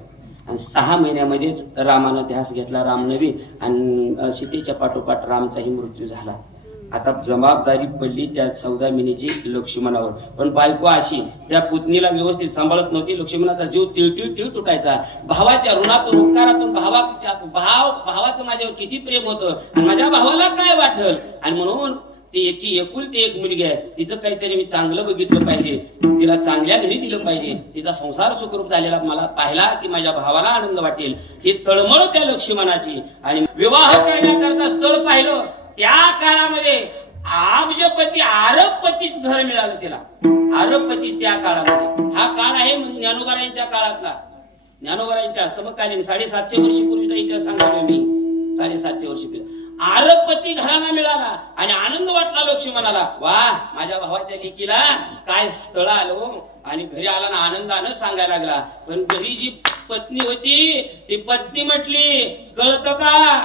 आणि 6 महिन्यामध्येच रामानं ध्यास घेतला, रामनवी, आणि सीतेच्या पाठोपाठ रामचाही मृत्यू झाला. आता जबाबदारी पडली त्या सौदामिनीची लक्ष्मणावर. पण बायको अशी त्या पुतणीला व्यवस्थित सांभाळत नव्हती. लक्ष्मणाचा जीव तिळ तुटायचा. भावाच्या ऋणातून उपकारातून भावाचं माझ्यावर किती प्रेम होतं, माझ्या भावाला काय वाटल. आणि म्हणून ती याची एकुलती एक मुलगी आहे, तिचं काहीतरी मी चांगलं बघितलं पाहिजे, तिला चांगल्या घरी दिलं पाहिजे, तिचा संसार सुखरूप झालेला मला पाहिला की माझ्या भावाला आनंद वाटेल. ही तळमळ त्या लक्ष्मणाची. आणि विवाह करण्याकरता स्थळ पाहिलं. त्या काळामध्ये अब्जपती अरबपतीच घर मिळालं तिला. अरबपती त्या काळामध्ये. हा काळ आहे ज्ञानोबारायांच्या काळातला. ज्ञानोबारायांच्या समकालीन 750 वर्षपूर्वीचा इतिहास सांगतो मी. 750 वर्षपूर्वी अरबपती घराला मिळाला आणि आनंद वाटला लक्ष्मणाला. वा, माझ्या भावाच्या लेकीला काय स्थळ आलो. आणि घरी आला ना आनंदानं सांगायला लागला. पण घरी जी पत्नी होती ती पत्नी म्हटली, कळतं का?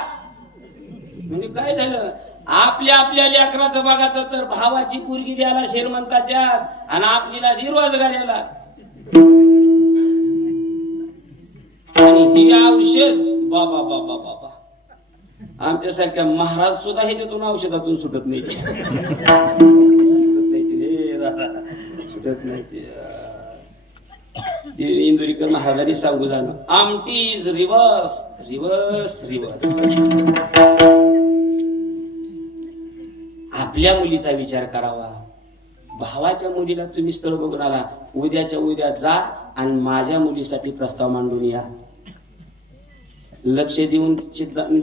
म्हणजे काय झालं, आपल्या लेकराचं बघायचं तर भावाची पोरगी द्यायला श्रीमंताच्या आणि आपलीला रोजगार याला. ही औषध बाबा बाबा बाबा आमच्यासारख्या महाराज सुद्धा ह्याच्यातून औषधातून सुटत नाही सुटत नाही ते इंदुरीकर महाराजांनी सांगू जाणं आमटी इज रिव्हर्स रिव्हर्स रिव्हर्स. आपल्या मुलीचा विचार करावा. भावाच्या मुलीला तुम्ही स्थळ बघून आला, उद्याच्या उद्या जा आणि माझ्या मुलीसाठी प्रस्ताव मांडून या. लक्ष देऊन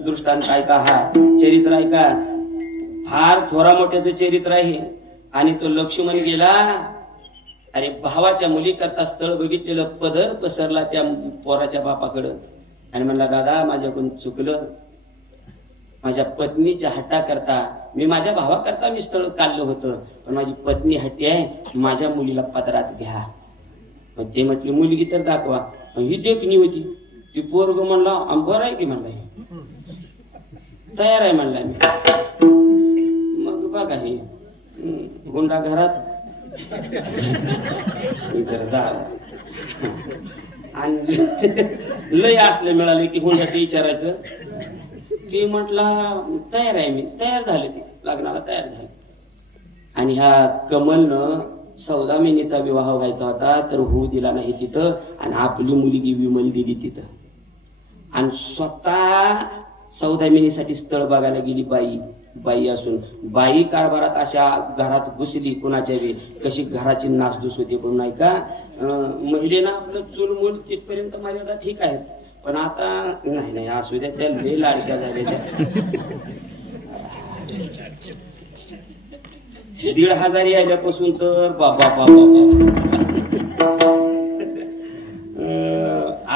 दृष्टांत ऐका, हा चरित्र ऐका, फार थोरा मोठ्याचं चरित्र आहे. आणि तो लक्ष्मण गेला, अरे भावाच्या मुली करता स्थळ बघितलेलं, पदर पसरला त्या पोराच्या बापाकडं आणि म्हणला दादा माझ्याकडून चुकलं, माझ्या पत्नीच्या हट्टा करता मी माझ्या भावाकरता मी स्थळ काढलं होतं, पण माझी पत्नी हट्टी आहे, माझ्या मुलीला पदरात घ्या. पण ते म्हटले मुलगी तर दाखवा. ही देखणी होती. ती पोरग म्हणला बरं आहे की म्हणला तयार आहे म्हणला मी. मग बघा हे गुंडा घरात आणि लय असले मिळाले की हुंड्याचं विचारायचं. ती म्हटला तयार आहे मी, तयार झाले, ती लग्नाला तयार झाले. आणि ह्या कमलनं सौदामिनीचा विवाह व्हायचा होता तर होऊ दिला नाही तिथं, आणि आपली मुलगी विमल दिली तिथं. आणि स्वतः सौदामिनीसाठी स्थळ बघायला गेली बाई. बाई असून बाई कारभारात अशा घरात घुसली कुणाच्या वेळी, कशी घराची नासधूस होते. पण नाही का महिलेनं आपलं चूलमूल तिथपर्यंत मर्यादा ठीक आहे, पण आता नाही नाही असू द्या, त्या लय लाडक्या झालेल्या. 1,500 यायच्यापासून तर बाबा बाबा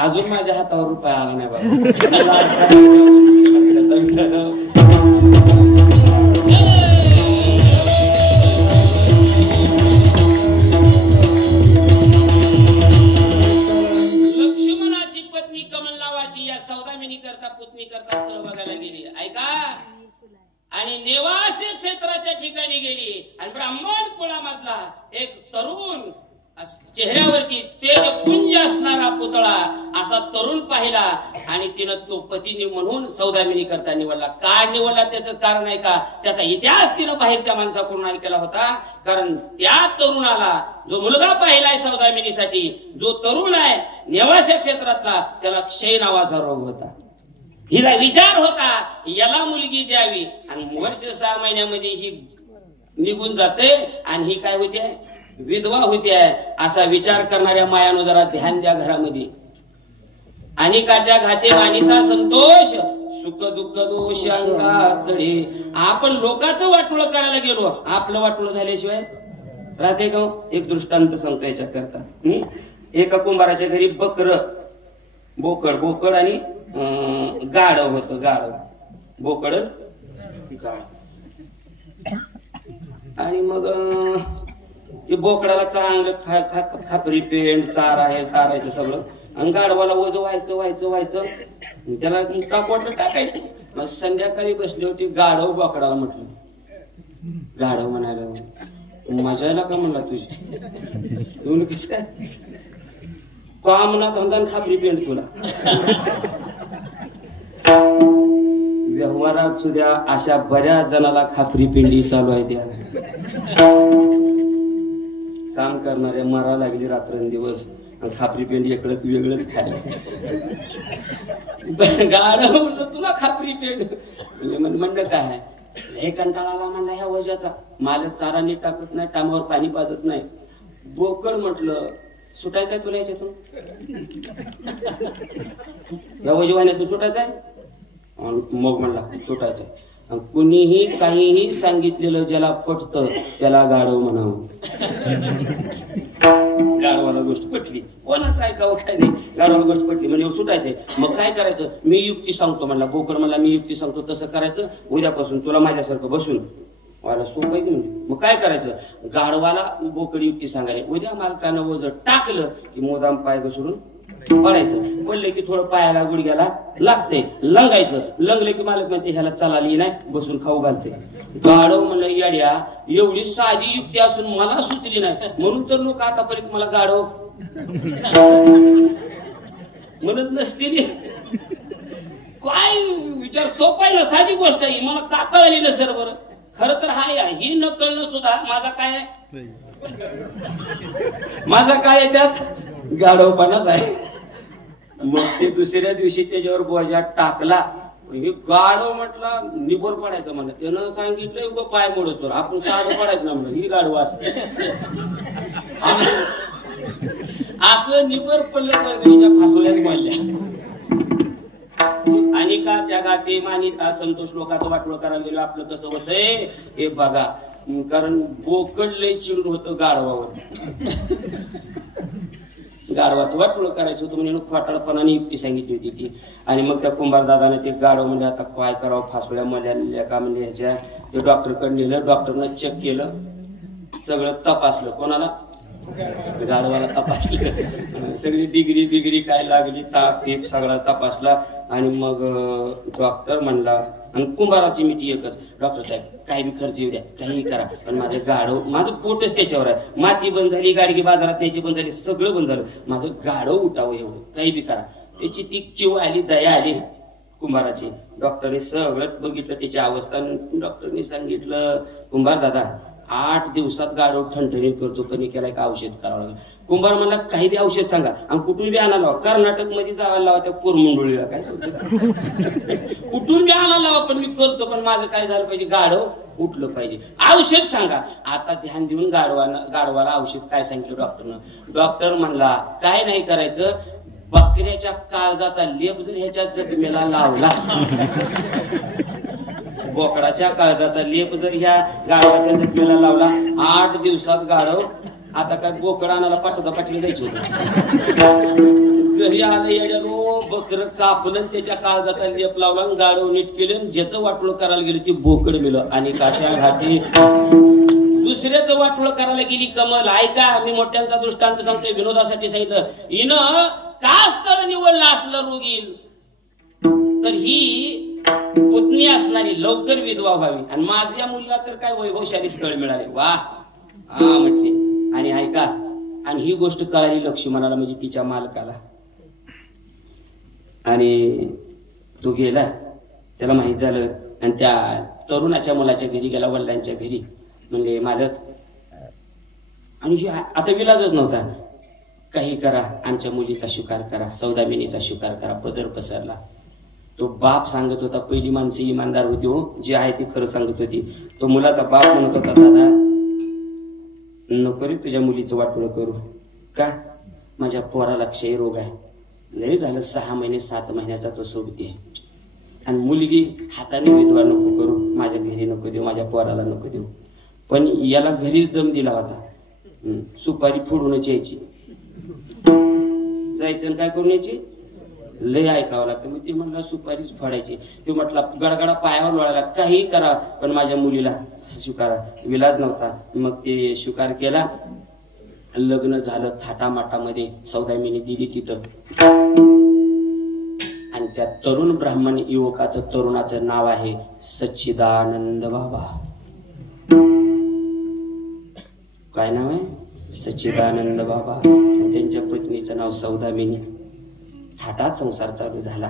अजून माझ्या हातावर रुपये आला नाही बाबा. लक्ष्मणाची पत्नी कमल नावाची या सौदामिनी करता पुतणी करता स्थळ बघायला गेली. ऐका, आणि नेवासी क्षेत्राच्या ठिकाणी गेली आणि ब्राह्मण कुळामधला एक तरुण चेहऱ्यावरती तेजपुंज असणारा पुतळा असा तरुण पाहिला आणि तिनं तो पती म्हणून सौदामिनी करता निवडला. का निवडला त्याचं कारण आहे का, त्याचा इतिहास तिनं बाहेरच्या माणसाकडून ऐकला होता. कारण त्या तरुणाला जो मुलगा पाहिलाय सौदामिनीसाठी, जो तरुण आहे नेवासी क्षेत्रातला, त्याला क्षय नावाचा रोग होता. हिचा विचार होता याला मुलगी द्यावी, आणि वर्ष 6 महिन्यामध्ये ही निघून जाते आणि ही काय होते, विधवा होते. असा विचार करणाऱ्या मायानो जरा ध्यान द्या घरामध्ये. अनेकाच्या घाते मानिता संतोष, सुख दुःख दोष अंगा चढे. आपण लोकांचं वाटोळ करायला गेलो, आपलं वाटोळ झाल्याशिवाय राहते का. एक दृष्टांत सांगतो याच्या करता. एका कुंभाराच्या घरी बोकड आणि गाढव होतं. गाढव बोकड आणि मग ते बोकडाला चांगलं खापरी पेंड चारा आहे, सारायचं सगळं, आणि गाढवाला ओझं व्हायचं त्याला टाकवटलं टाकायचं. मग संध्याकाळी बसले होते. गाढव बोकडाला म्हटलं, गाढव म्हणायला मजा यायला का म्हणला तुझी, कस काय का म्हणा धंदा खापरी पेंड तुला. व्यवहारात सुद्धा अशा बऱ्याच जणाला खापरी पेंडी चालू आहे. त्या काम करणाऱ्या मरा लागली रात्रंदिवस, आणि खापरी पेंडी इकडंच वेगळंच खायला. गाढव म्हणलं तुला खापरी पेंड म्हणलं काय, हे कंटाळाला म्हणला ह्या वजाचा, मालक चारा नीट टाकत नाही, टामावर पाणी पाजत नाही. बोकड म्हटलं सुटायचंय तुला याच्यातून, या वजवाण्यातून सुटायचंय. मग म्हणला सुटायचं. कुणीही काहीही सांगितलेलं ज्याला पटतं त्याला गाढव म्हणावं. गाढवाला गोष्ट पटली, कोणाच ऐकावं काय नाही. गाढवाला गोष्ट पटली म्हणजे सुटायचंय. मग काय करायचं, मी युक्ती सांगतो म्हणला. बोकड म्हणला मी युक्ती सांगतो तसं करायचं, उद्यापासून तुला माझ्यासारखं बसून व्हायला सोपं आहे की म्हणजे. मग काय करायचं, गाढवाला बोकड युक्ती सांगायला, उद्या मालकानं वजन टाकलं की मुदाम पाय घसरून पडायचं. पडले की थोडं पायाला गुडघ्याला लागते, लंगायचं. लंगले की मालक म्हणते ह्याला चालाली नाही, बसून खाऊ घालते. गाढव म्हणलं येड्या, एवढी साधी युक्ती असून मला सुचली नाही, म्हणून तर लोक आतापर्यंत मला गाढव म्हणत नसतील. काय विचार सोपा आहे ना, साधी गोष्ट आहे. मला का कळली ना सर बरं. खरं तर हाय ही न कळणं सुद्धा माझा काय आहे, माझा काय आहे त्यात गाढवपणाच आहे. मग ते दुसऱ्या दिवशी त्याच्यावर बोजा टाकला. हे गाढव म्हटला निबर पडायचं म्हणलं. त्यानं सांगितलं उगं पाय मोडतो आपण साधं पडायचं ना म्हणलं. ही गाढव असते असं निबर पडलं वर्गणीच्या फासोळ्यात बोलल्या. आणि का जगाते मानिता संतोष लोकांचं वाटोळ करायला गेलो. आपलं कसं होतंय हे बघा, कारण बोकड लय चिडून होतं गाढवावर. गाढवाचं वाटोळ करायचं होतं म्हणून फाटाळपणाने युक्ती सांगितली होती ती. आणि मग त्या कुंभारदादाने ते गाढव म्हणजे आता काय करावं, फासोळ्या मल्या का म्हणजे ह्याच्या ते डॉक्टरकडे नेलं. डॉक्टरनं चेक केलं, सगळं तपासलं. कोणाला? गाढवाला तपासलं. सगळी डिग्री काय लागली, ताप पीप सगळा तपासला. आणि मग डॉक्टर म्हणला, आणि कुंभाराची मिठी एकच, डॉक्टर साहेब काही बी खर्च येऊ द्या, काही करा, पण माझं गाढव, माझं पोटच त्याच्यावर आहे. माती बंद झाली, गाडगी बाजारात न्यायची बंद झाली, सगळं बंद झालं. माझं गाढव उठावं एवढं, काही बी करा. त्याची ती चिव आली, दया आली कुंभाराची. डॉक्टरने सगळं बघितलं त्याची अवस्था. डॉक्टरने सांगितलं, कुंभार दादा 8 दिवसात गाढव ठणठणीत करतो, पण त्याला एक औषध करावं लागेल. कुंभार म्हणला काही बी औषध सांगा, आणि कुठून बी आणा लावा. कर्नाटक मध्ये जायला लावा त्या कोरमुंडोळीला, काय कुठून बी आणा लावा, पण मी करतो. पण माझं काय झालं पाहिजे, गाढव उठलं पाहिजे. औषध सांगा. आता ध्यान देऊन गाढवाला औषध काय सांगितलं डॉक्टरनं. डॉक्टर म्हणला काय नाही करायचं, बकऱ्याच्या काळजाचा लेप जर ह्याच्या जखमेला लावला, बोकडाच्या काळजाचा लेप जर ह्या गाढवाच्या जखमेला लावला, 8 दिवसात गाढव. आता काय बोकड आणायला पाठवता पाठवून द्यायचं होतं. घरी आलं येड्यानो, बकर कापलं, त्याच्या काळजाचा लेप लावला, गाढव नीट केलं. ज्याचं वाटोळ करायला गेलं ते बोकड मिळलं. आणि काच्या घाटी दुसऱ्याचं वाटोळ करायला गेली कमल. ऐका, मी मोठ्यांचा दृष्टांत सांगतोय, विनोदासाठी सांगितलं. हिनं कास्तर निवडलं असलं रोगील तर ही पुतणी असणारी लवकर विधवा व्हावी. आणि माझ्या मुलीला तर काय वैभवशाली स्थळ मिळाले. वा हा म्हटले. आणि ऐका, आणि ही गोष्ट कळाली लक्ष्मणाला, म्हणजे तिच्या मालकाला. आणि तो गेला, त्याला माहित झालं. आणि त्या तरुणाच्या मुलाच्या घरी गेला, वडिलांच्या घरी. म्हणजे मालक, आणि आता विलाजच नव्हता. काही करा, आमच्या मुलीचा स्वीकार करा, सौदामिनीचा स्वीकार करा. पदर पसरला. तो बाप सांगत होता, पहिली माणसं इमानदार होती हो, जी आहे ती खरं सांगत होती. तो मुलाचा बाप म्हणत होता, दादा नको रे तुझ्या मुलीचं वाटोळं करू. का? माझ्या पोराला क्षय रोग आहे. लय झालं 6 महिने 7 महिन्याचा तो सोबती आहे. आणि मुलगी हाताने विधवा नको करू, माझ्या घरी नको देऊ, माझ्या पोराला नको देऊ. पण याला घरी दम दिला होता, सुपारी फोडूनच यायची, जायचं काय करून यायची, लय ऐकावं लागतं. मग ते म्हणला सुपारीच फोडायची. ते म्हटला गडगडा पायावर लोळायला, काही करा पण माझ्या मुलीला स्वीकारा. विलाज नव्हता. मग ते स्वीकार केला. लग्न झालं थाटामाटामध्ये. सौदामिनी दिली तिथं. आणि त्या तरुण ब्राह्मण युवकाचं, तरुणाचं नाव आहे सच्चिदानंद बाबा. काय नाव आहे? सच्चिदानंद बाबा. त्यांच्या पत्नीचं नाव सौदामिनी. थाटात संसार चालू झाला.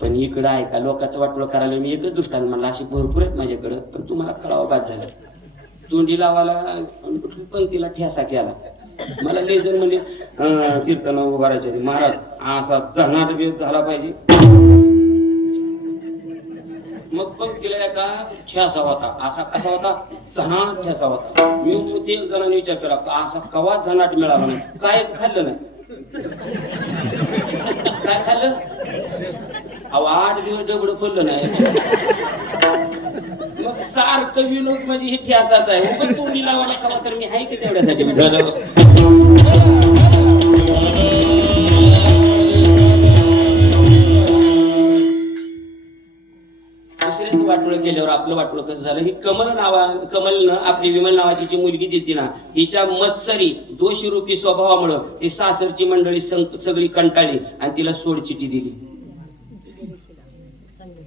पण इकडं ऐका, लोकांचं वाटोळ करायला मी एकच दृष्टांत म्हणला, अशी भरपूर आहेत माझ्याकडं, पण तुम्हाला कळावं बाद झालं. तोंडी लावाला पंक्तीला ठेसा केला. मला लय जण म्हणजे कीर्तन उभारायचे, महाराज असा झनाट वेध झाला पाहिजे. मग पंक्तीला एका ठेसा होता. असा कसा होता? झनाट ठेसा होता. मी ते जणांनी विचार केला, असा कवा झनाट मिळाला नाही, कायच खाल्लं नाही. काय खाल्लं? अहो 8 दिवस डबड फुललं नाही. मग सारखं विनोद म्हणजे हे ठेसाच आहे. पण तोंडी लावायला कवा तर मी आहे की तेवढ्यासाठी दुसऱ्याच वाटोळ केल्यावर आपलं वाटोळ कसं झालं. ही कमलनं आपली विमल नावाची जी मुलगी देते ना, हिच्या मत्सरी दोषरूपी स्वभावामुळं ती सासरची मंडळी सगळी कंटाळली आणि तिला सोडचिठी दिली.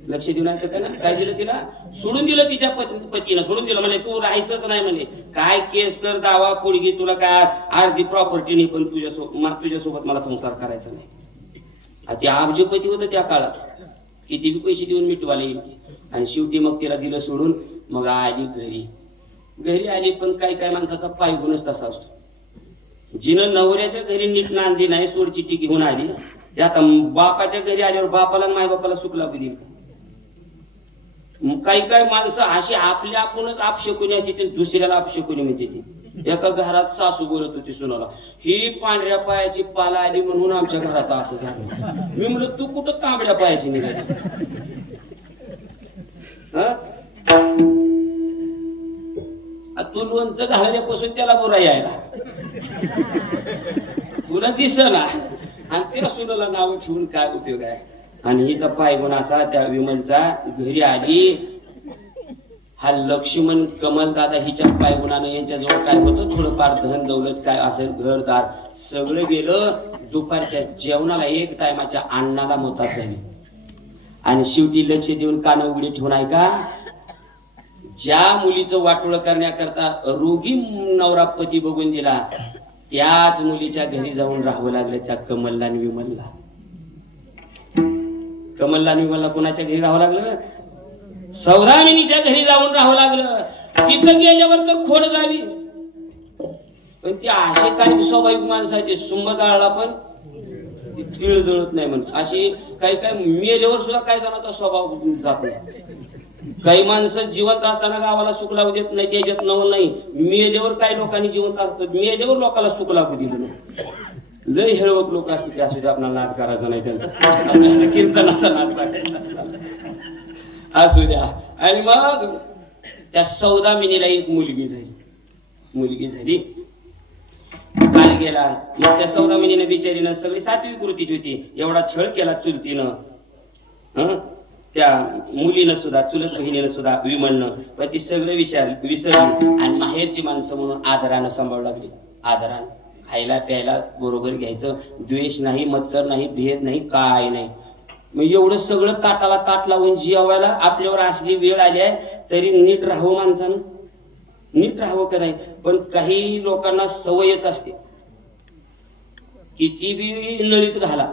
लक्ष देऊन ऐकत ना, काय दिलं तिला? सोडून दिलं. तिच्या पतीनं सोडून दिलं. म्हणजे तू राहायचंच नाही, म्हणजे काय केस कर, दावा पोडगी, तुला काय अर्धी प्रॉपर्टी नाही, पण तुझ्यासोबत मला संसार करायचा नाही. ते अब्जपती होतं त्या काळात, किती बी पैसे देऊन मिटवायला येईल. आणि शेवटी मग तिला दिलं सोडून. मग आली घरी आली. पण काही काही माणसाचा पायगुणच तसा असतो. जिनं नवऱ्याच्या घरी नीट नांदी नाही, सोड चिठ्ठी घेऊन आली, ते आता बापाच्या घरी आल्यावर बापाला माय बापाला सुख लागू देईल. काही काही माणसं अशी आपल्या आपणच आपशकुनी असते, दुसऱ्याला आपशकुनी म्हणते ती. एका घरात सासू बोलत होती सुनाला, ही पांढऱ्या पायाची पाला आली म्हणून आमच्या घरात असं झालं. मी म्हणलं तू कुठं तांबड्या पायाची निघाली? तू लोणचं घालण्यापासून त्याला बुरा यायला तुला दिसला, आणि त्या सुनाला नाव ठेवून काय उपयोग आहे? आणि हिचा पायगुण असा, त्या विमलचा घरी आली. हा लक्ष्मण कमल दादा हिच्या पायगुणानं यांच्याजवळ काय होतं, थोडंफार धन दौलत काय असेल, घरदार सगळं गेलं. दुपारच्या जेवणाला एक टायमाच्या अन्नाला मोतात झाली. आणि शेवटी लक्ष देऊन कान उघडे ठेवून ऐका, ज्या मुलीचं वाटोळ करण्याकरता रोगी नवरा पती बघून दिला, त्याच मुलीच्या घरी जाऊन राहावं लागलं त्या कमलला आणि विमलला. कमलला आणि विमलला कोणाच्या घरी राहावं लागलं? सौदामिनीच्या घरी जाऊन राहावं लागलं. तिथं गेल्यावर तर खोड जावी, पण ती असे काही स्वाभाविक माणसं आहे, ते सुंब जाळला पण तिळ जळत नाही म्हणून. अशी काही काही मेल्यावर सुद्धा काही जणांचा स्वभाव जात नाही. काही माणसं जिवंत असताना गावाला सुख लागू देत नाही, त्याच्यात नवल नाही. मेल्यावर काही लोकांनी जिवंत असतात, मेल्यावर लोकांना सुख लागू दिलं नाही. लय हेळवक लोक असते, ते असू दे, आपल्याला नाद करायचा नाही त्यांचा, कीर्तनाचा नाद करायचा असू द्या. आणि मग त्या सौदामिनीला एक मुलगी झाली. काय गेला मग त्या सौदामिनीनं बिचारीनं सगळी सात्विक कृतीची होती, एवढा छळ केला चुलतीनं, त्या मुलीनं सुद्धा, चुलत बहिणीनं सुद्धा, विमलनं. पण ती सगळं विसरली आणि माहेरची माणसं म्हणून आदरानं सांभाळू लागली. आदरानं खायला प्यायला बरोबर घ्यायचं, द्वेष नाही, मत्सर नाही, भेद नाही, काय नाही. मग एवढं सगळं ताटाला ताट लावून जेवायला आपल्यावर असली वेळ आली आहे, तरी नीट राहावं माणसानं, नीट राहावं का नाही. पण काही लोकांना सवयच असते, किती बी नळीत घाला.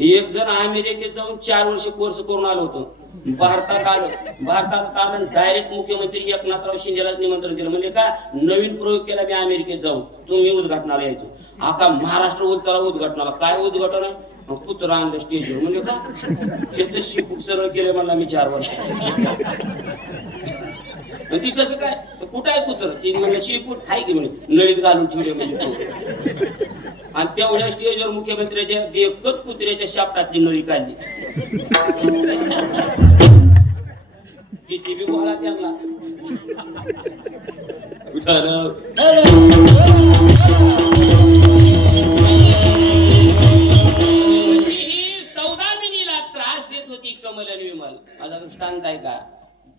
एक जण अमेरिकेत जाऊन 4 वर्ष कोर्स करून आलो होतो, भारतात आलं डायरेक्ट मुख्यमंत्री एकनाथराव शिंदेलाच निमंत्रण दिलं. म्हणजे का नवीन प्रयोग केला मी अमेरिकेत जाऊन, तुम्ही उद्घाटनाला यायचो. आता महाराष्ट्र उद्घाटनाला काय उद्घाटन आहे, पुत्र आणलं स्टेजवर. म्हणजे का त्याचं शिपूट सरळ केलं म्हणला मी 4 वर्ष. ती कसं काय, कुठं आहे कुत्र? ती म्हणजे शिपूट आहे की म्हणजे नळीत घालून ठेवले म्हणजे. आणि तेवढ्या स्टेजवर मुख्यमंत्र्याच्या एकच कुत्र्याच्या शापटातली नळी काढली. किती बी बोला त्यांना. सौदामिनीला त्रास देत होती कमल आणि विमल. माझा दृष्टांत आहे का,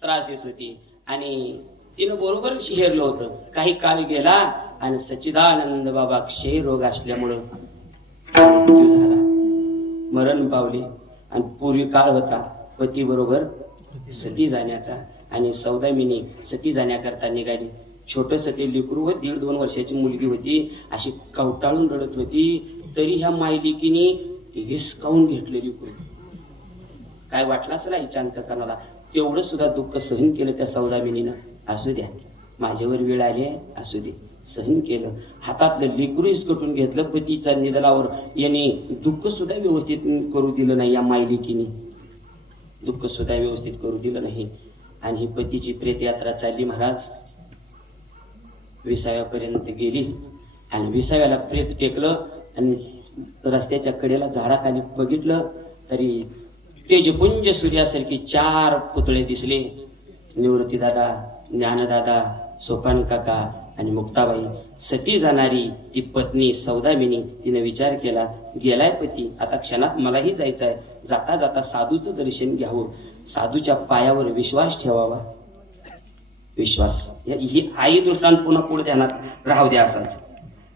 त्रास देत होती. आणि तिनं बरोबर शिहेरलं होतं. काही काळ गेला आणि सच्चिदानंद बाबा क्षय रोग असल्यामुळं मृत्यू झाला, मरण पावले. आणि पूर्वी काळ होता पती बरोबर सती जाण्याचा, आणि सौदामिनी सती जाण्याकरता निघाली. छोटस ते लेकरू व 1.5-2 वर्षाची मुलगी होती, अशी कवटाळून रडत होती. तरी ह्या मायलिकीने हिसकावून घेतलं लेकरू. काय वाटलं असेल आईच्या अंतःकरणाला, तेवढं सुद्धा दुःख सहन केलं त्या सौदामिनीनं. असू द्या, माझ्यावर वेळ आली आहे, असू दे, सहन केलं. हातातलं लेकरू हिसकटून घेतलं. पतीच्या निधनावर याने दुःख सुद्धा व्यवस्थित करू दिलं नाही. या मायलिकीने दुःख सुद्धा व्यवस्थित करू दिलं नाही. आणि ही पतीची प्रेतयात्रा चालली महाराज. 20व्यापर्यंत गेली आणि 20व्याला प्रेत टेकलं. आणि रस्त्याच्या कडेला झाडाखाली बघितलं तरी तेजपुंज सूर्यासारखी 4 पुतळे दिसले. निवृत्ती दादा, ज्ञानदादा, सोपान काका आणि मुक्ताबाई. सती जाणारी ती पत्नी सौदामिनी. तिने विचार केला, गेलाय पती, आता क्षणात मलाही जायचं आहे. जाता जाता साधूचं दर्शन घ्यावं, साधूच्या पायावर विश्वास ठेवावा. विश्वास ही आई दृष्टांत पुन्हा पुढे ध्यानात राहू द्या असाच.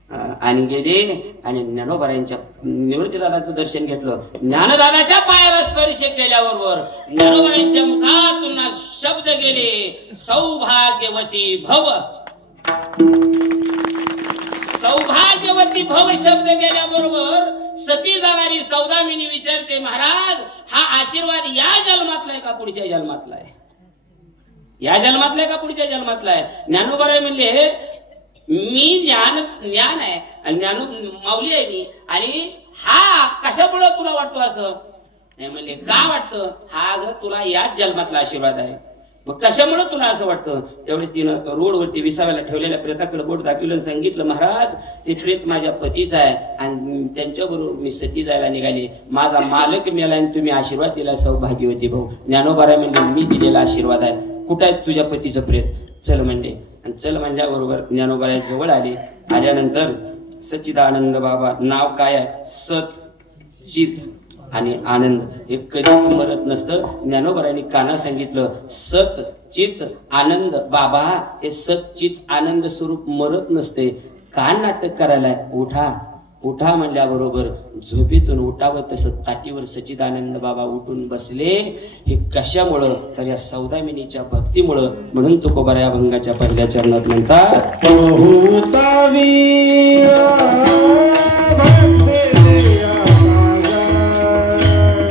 आणि गेले आणि ज्ञानोबारायांच्या निवृत्तीदादाचं दर्शन घेतलं. ज्ञानदादाच्या पायावर स्पर्श केल्याबरोबर ज्ञानोबारायांच्या मुखातून शब्द गेले, सौभाग्यवती भव. सौभाग्यवती भव शब्द गेल्याबरोबर सती जाणारी सौदामिनी विचारते, महाराज हा आशीर्वाद या जन्मातलाय का पुढच्या जन्मातलाय? या जन्मातलाय का पुढच्या जन्मातलाय? ज्ञानोबा म्हणले मी ज्ञान आहे आणि माऊली आहे मी, आणि हा कशामुळे तुला वाटतो असं? नाही म्हणले का वाटतं? हा ग तुला याच जन्मातला आशीर्वाद आहे. मग कशामुळे तुला असं वाटतं? त्यावेळेस तिनं रोडवरती विसाव्याला ठेवलेल्या प्रेताकडे बोट दाखवलं आणि सांगितलं, महाराज ते प्रेत माझ्या पतीचा आहे आणि त्यांच्याबरोबर मी सती जायला निघाली. माझा मालक मेला आणि तुम्ही आशीर्वाद दिला सौभाग्यवती भाऊ. ज्ञानोबा म्हणजे मी दिलेला आशीर्वाद आहे. कुठं आहे तुझ्या पतीचं प्रेत? चल म्हणले. आणि चल म्हणल्याबरोबर ज्ञानोबा जवळ आले. आल्यानंतर सच्चिदानंद बाबा नाव काय आहे? सत चित आणि आनंद हे कधीच मरत नसतं. ज्ञानोबांनी काना सांगितलं सत चित आनंद. बाबा हे सत चित आनंद स्वरूप मरत नसते. का नाटक करायला? उठा उठा म्हणल्याबरोबर झोपेतून उठावं तसं ताटीवर सच्चिदानंद बाबा उठून बसले. हे कशामुळं? तर या सौदामिनीच्या भक्तीमुळं. म्हणून तुकोबा या अभंगाच्या पहिल्या चरणात म्हणतात,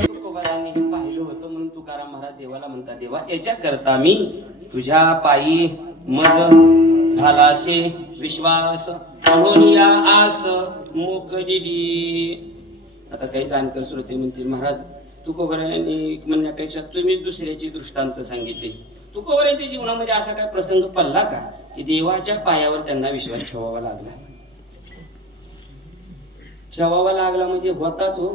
तुकोबारांनी हे पाहिलं होतं म्हणून तुकाराम महाराज देवाला म्हणतात, देवा याच्या करता मी तुझ्या पायी मज झालाशे विश्वास म्हणून आस मोकळी. आता काही जाणकार श्रोते म्हणतील, महाराज तुकोबारांनी म्हणण्यापेक्षा तुम्ही दुसऱ्याची दृष्टांत सांगितले. तुकोबारांच्या जीवनामध्ये असा काय प्रसंग पडला का की देवाच्या पायावर त्यांना विश्वास ठेवावा लागला? ठेवावा लागला म्हणजे होताच हो,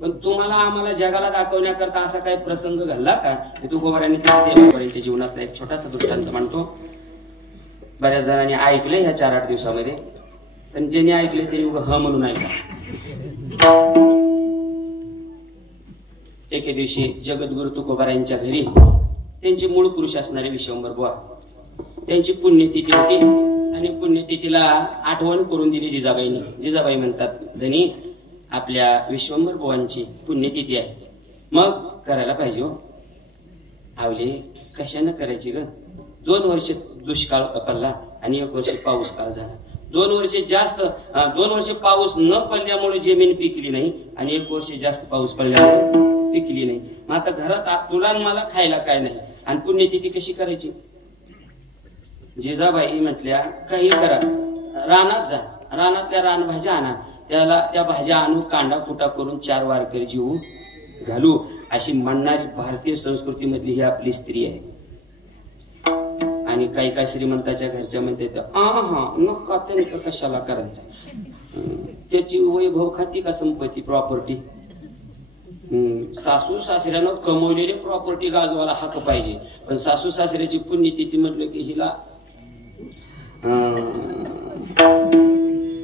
पण तुम्हाला आम्हाला जगाला दाखवण्याकरता असा काही प्रसंग घडला का की तुकोबारांनी देवाच्या जीवनातला एक छोटासा दृष्टांत म्हणतो. बऱ्याच जणांनी ऐकले ह्या 4-8 दिवसामध्ये, पण ज्यांनी ऐकले ते ह म्हणून ऐका. एके दिवशी जगद्गुरु तुकोबारायांच्या घरी त्यांचे मूळ पुरुष असणारे विश्वंभर बुवा, त्यांची पुण्यतिथी होती आणि पुण्यतिथीला आठवण करून दिली जिजाबाईंनी. जिजाबाई म्हणतात, धनी आपल्या विश्वंभर बुवांची पुण्यतिथी आहे, मग करायला पाहिजे हो. आवले कशानं करायची ग? 2 वर्ष दुष्काळ पडला आणि 1 वर्ष पाऊस काळ झाला. 2 वर्ष पाऊस न पडल्यामुळे जमीन पिकली नाही आणि 1 वर्ष जास्त पाऊस पडल्यामुळे पिकली नाही. मग आता घरात तुला मला खायला काय नाही आणि पुण्यतिथी कशी करायची? जिजाबाई म्हटल्या, काही करा, रानात जा, रानातल्या रानभाज्या आणा, त्या भाज्या आणून कांडा कुटा करून 4 वारकरी जीव घालू, अशी म्हणणारी भारतीय संस्कृतीमधली ही आपली स्त्री आहे. आणि काही काही श्रीमंताच्या घरच्या म्हणते, नका त्यांचं कशाला करायचं, त्याची वैभव खाती का संपत्ती प्रॉपर्टी? सासू सासऱ्यानं कमवलेली प्रॉपर्टी गाजवायला हक्क पाहिजे, पण सासू सासऱ्याची पुण्यतिथी म्हटलं की हिला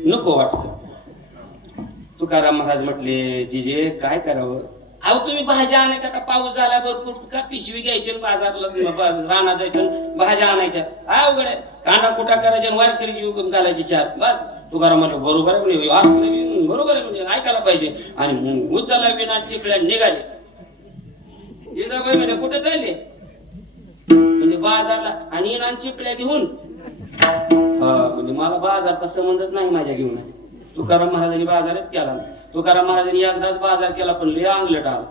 नको वाटत. तुकाराम महाराज म्हटले, जिजे काय करावं? अहो तुम्ही भाज्या आणायच्या, आता पाऊस झाला भरपूर, का पिशवी घ्यायची बाजारला राणा जायचं भाज्या आणायच्या, काय अवघड आहे? कांदा कुटा करायच्या, वारकरी जीव घालायची 4 बस. तुकाराम म्हटलं, बरोबर आहे म्हणजे, बरोबर आहे म्हणजे ऐकायला पाहिजे. आणि उचलला बिना चिकल्या निघाले. जिजाबाई म्हणजे कुठे चालले? म्हणजे बाजारला, आणि चिकल्या घेऊन. म्हणजे मला बाजारचा संबंधच नाही माझ्या जीवनात. तुकाराम महाराजांनी बाजारच केला. तुकाराम महाराजांनी एकदाच बाजार केला, पण लय अंगलट आला.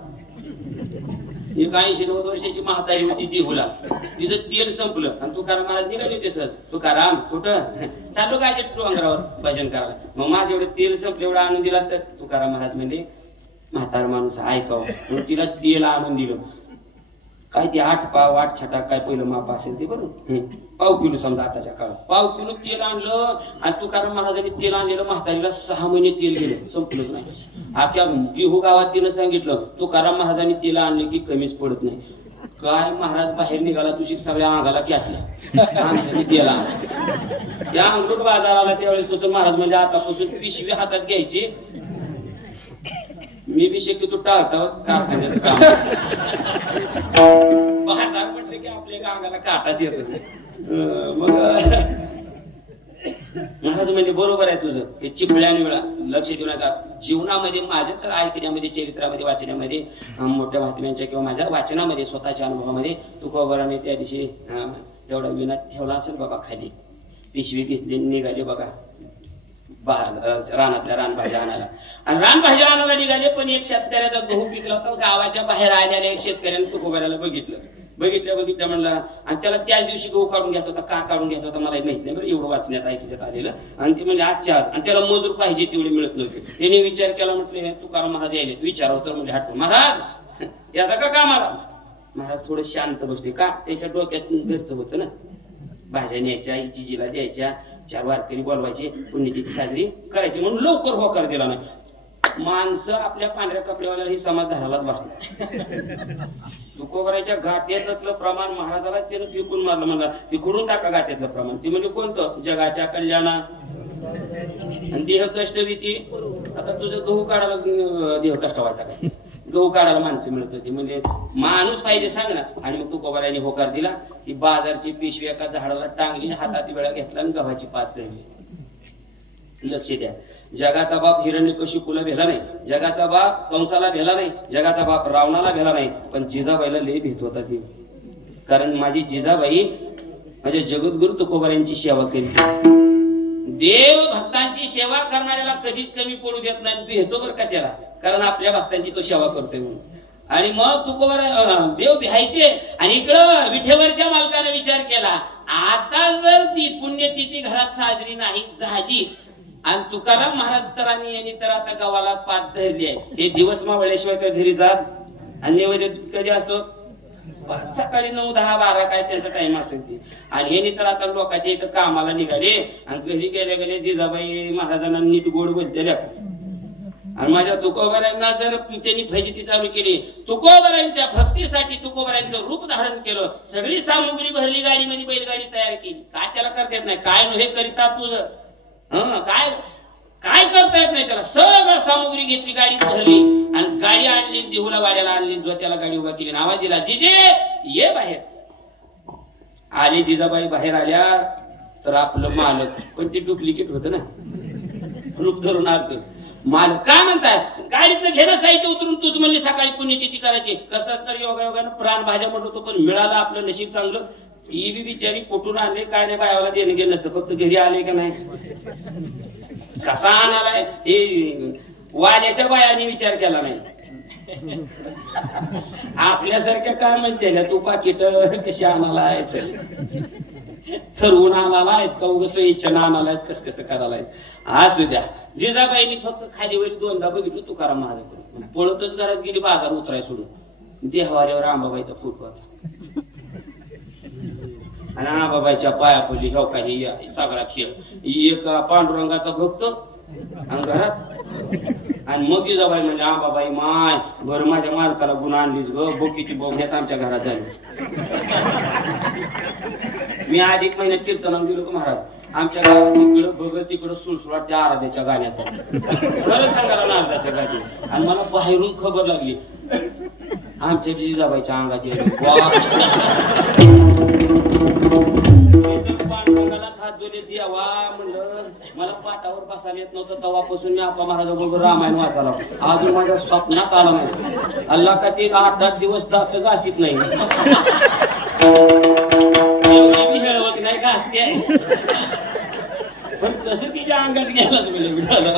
80-90 वर्षाची म्हातारी होती ती हुला, तिचं तेल संपलं आणि तुकाराम महाराज निघाले होते. सर तुकाराम कुठं चाललो काय डोंगरावर भजन करायला? मग माझं एवढं तेल संपलं, एवढं आणून दिला. तर तुकाराम महाराज म्हणजे म्हातार माणूस ऐकावं म्हणून तिला तेल आणून दिलं. काय ते 8 पाव 8 छटा काय पहिलं माप असेल ते बरोबर, पाव किलो समजा आताच्या काळात पाव किलो तेल आणलं. आणि तुकाराम महाराजांनी तेल आणलेलं म्हातारीला 6 महिने तेल गेलं, संपलंच नाही. आता बिहू गावात तिनं सांगितलं, तुकाराम महाराजांनी तेल आणले की कमीच पडत नाही. काय महाराज बाहेर निघाला, तुझी सगळ्या अंगाला घातल्या तेल आणलं. त्या अंगलूट बाजार आला त्यावेळेस पासून महाराज म्हणजे आतापासून पिशवी हातात घ्यायची. मी बी शक्यतो टाळताच कारखान्याचं काम. बाजार म्हटलं की आपल्या अंगाला काटाच येतो. मग महाराज म्हणजे बरोबर आहे तुझं, हे चिपळ्याने वेळा लक्ष देऊ नका. जीवनामध्ये माझ्या तर ऐकण्यामध्ये, चरित्रामध्ये, वाचण्यामध्ये, मोठ्या महात्म्यांच्या किंवा माझ्या वाचनामध्ये, स्वतःच्या अनुभवामध्ये तुकोबाराने त्या दिवशी तेवढा विना ठेवला असेल बाबा. खाली पिशवी घेतली निघाले बघा. रानातल्या रानभाज्या आणायला. आणि रानभाज्या आणायला निघाले, पण एक शेतकऱ्याचा गहू पिकला होता. गावाच्या बाहेर आलेल्या एक शेतकऱ्याने तुकोबाराला बघितलं म्हणला. आणि त्याला त्याच दिवशी गहू काढून घ्यायचा होता. का काढून घ्यायचा होता मला माहित नाही, बरं एवढं वाचण्यात ऐकण्यात आलेलं. आणि ते म्हणजे आजच्या आज, आणि त्याला मजूर पाहिजे तेवढे मिळत नव्हते. त्याने विचार केला, म्हटलं तुकाराम महाराज यायले, विचारावं तर म्हणजे हटतो. महाराज याचा का कामाला? महाराज थोडं शांत बसले. का? त्याच्या डोक्यात घरचं होतं ना, भाज्या न्यायच्या, जिजीला द्यायच्या, 4 वारकरी बोलवायचे, पुण्यतिथी साजरी करायची, म्हणून लवकर होकार दिला नाही. माणसं आपल्या पांढऱ्या कपड्यावाला ही समाज धरालाच बसला. तुकोबाराच्या गात्यातलं प्रमाण महाराजाला त्यानं फेकून मारलं. म्हणला फेकून टाका गात्यातलं प्रमाण. ते म्हणजे कोणतं? जगाच्या कल्याणा आणि देह कष्ट भीती. आता तुझं गहू काढायला देह कष्ट व्हायचा काय? गहू काढायला माणसं मिळत होती, म्हणजे माणूस पाहिजे सांग ना. आणि मग तुकोबाराने होकार दिला की बाजारची पिशवी एका झाडाला टांगली, हातात वेळा घेतला आणि गव्हाची पात धरली. लक्ष द्या, जगाचा बाप हिरण्यकशिपूला भेला नाही, जगाचा बाप कंसाला भेला नाही, जगाचा बाप रावणाला भेला नाही, पण जिजाबाईला लय भेट होता ती. कारण माझी जिजाबाई माझ्या जगद्गुरु तुकोबारांची सेवा केली. देव भक्तांची सेवा करणाऱ्याला कधीच कमी पडू देत नाही, भेटतो बरं का त्याला, कारण आपल्या भक्तांची तो सेवा करतोय म्हणून. आणि मग तुकोबारा देव भ्यायचे. आणि इकडं विठेवरच्या मालकाने विचार केला, आता जर ती पुण्यतिथी घरात साजरी नाही झाली आणि तुकाराम महाराज तरांनी यांनी तर आता गावाला पात धरली आहे, हे दिवस मावळल्याशिवाय काय घरी जात. आणि नैवेद्य कधी असतो? सकाळी 9, 10, 12 काय त्यांचा टाइम असेल ती. आणि हे तर आता लोकांच्या इथं कामाला निघाले आणि घरी गेल्या जिजाबाई महाराजांना नीट गोड बोलतेल्या. आणि माझ्या तुकोबारांना जर त्यांनी फजिती चालू केली, तुकोबारांच्या भक्तीसाठी तुकोबारांचं रूप धारण केलं, सगळी सामुग्री भरली गाडीमध्ये, बैलगाडी तयार केली. काय त्याला करता येत नाही? काय हे करिता तुझं काय करता येत नाही त्याला? सगळं सामुग्री घेतली, गाडी भरली आणि गाडी आणली, देहुला वाड्याला आणली, जो त्याला गाडी उभा केली, आवाज दिला, जिजे ये बाहेर. आले जिजाबाई बाहेर आल्या तर आपलं मालक, पण ते डुप्लिकेट होतं ना, रूप धरून आलं. मालक काय म्हणतात? गाडीतलं घेणं साहित्य उतरून तूच म्हणली सकाळी पुण्यतिथी करायची. कसं तर योगायोगानं प्राण भाज्या म्हणतो, पण मिळालं आपलं नशीब चांगलं. ही बी बिचारी कुठून आणले काय नाही, बायाला देणं गेलं नसतं, फक्त घरी आले का नाही. कसा आणालाय हे वाल्याच्या बायाने विचार केला नाही. आपल्यासारख्या काय म्हणते तू पाकिट कशी आणालाय, ठरवून आणालायच का उगाच इच्छा आणालायच, कसं कसं करायलाय. असू द्या. जिजाबाईंनी फक्त खालीवर 2दा बघितलं तुकाराम महाराज, पळतच घरात गेली बाजार उतराय सोडून. देहवाऱ्यावर अंबाबाईचा फोटो होता आणि अंबाबाईच्या पाया पडली. हो काही सगळा खेळ, एक पांडुरंगाचा भक्त आणि घरात. आणि मग जिजाबाई म्हणजे अंबाबाई माय बरं माझ्या मालकाला गुण आणलीच ग, बोकीची बोगण्यात आमच्या घरात झाली. मी अधिक महिन्यात कीर्तनाला गेलो का महाराज, आमच्या गावात तिकडं बघत तिकडं सुळसुळाट त्या आराध्याच्या गाण्याचा, खरं सांगायला नारदाच्या गाणी. आणि मला बाहेरून खबर लागली आमच्या जिजाबाईच्या अंगात पांडुरंगालाच हात जोडले. देवा म्हणलं मला पाटावर बसायला येत नव्हतं, तेव्हापासून मी आपा महाराजाबरोबर रामायण वाचायला. अजून माझ्या स्वप्नात आला नाही. अल्ला का ते 8-10 दिवस दात घासीत नाही, हेळवत नाही घासते आहे, पण कसं तिच्या अंगात गेला मिळालं.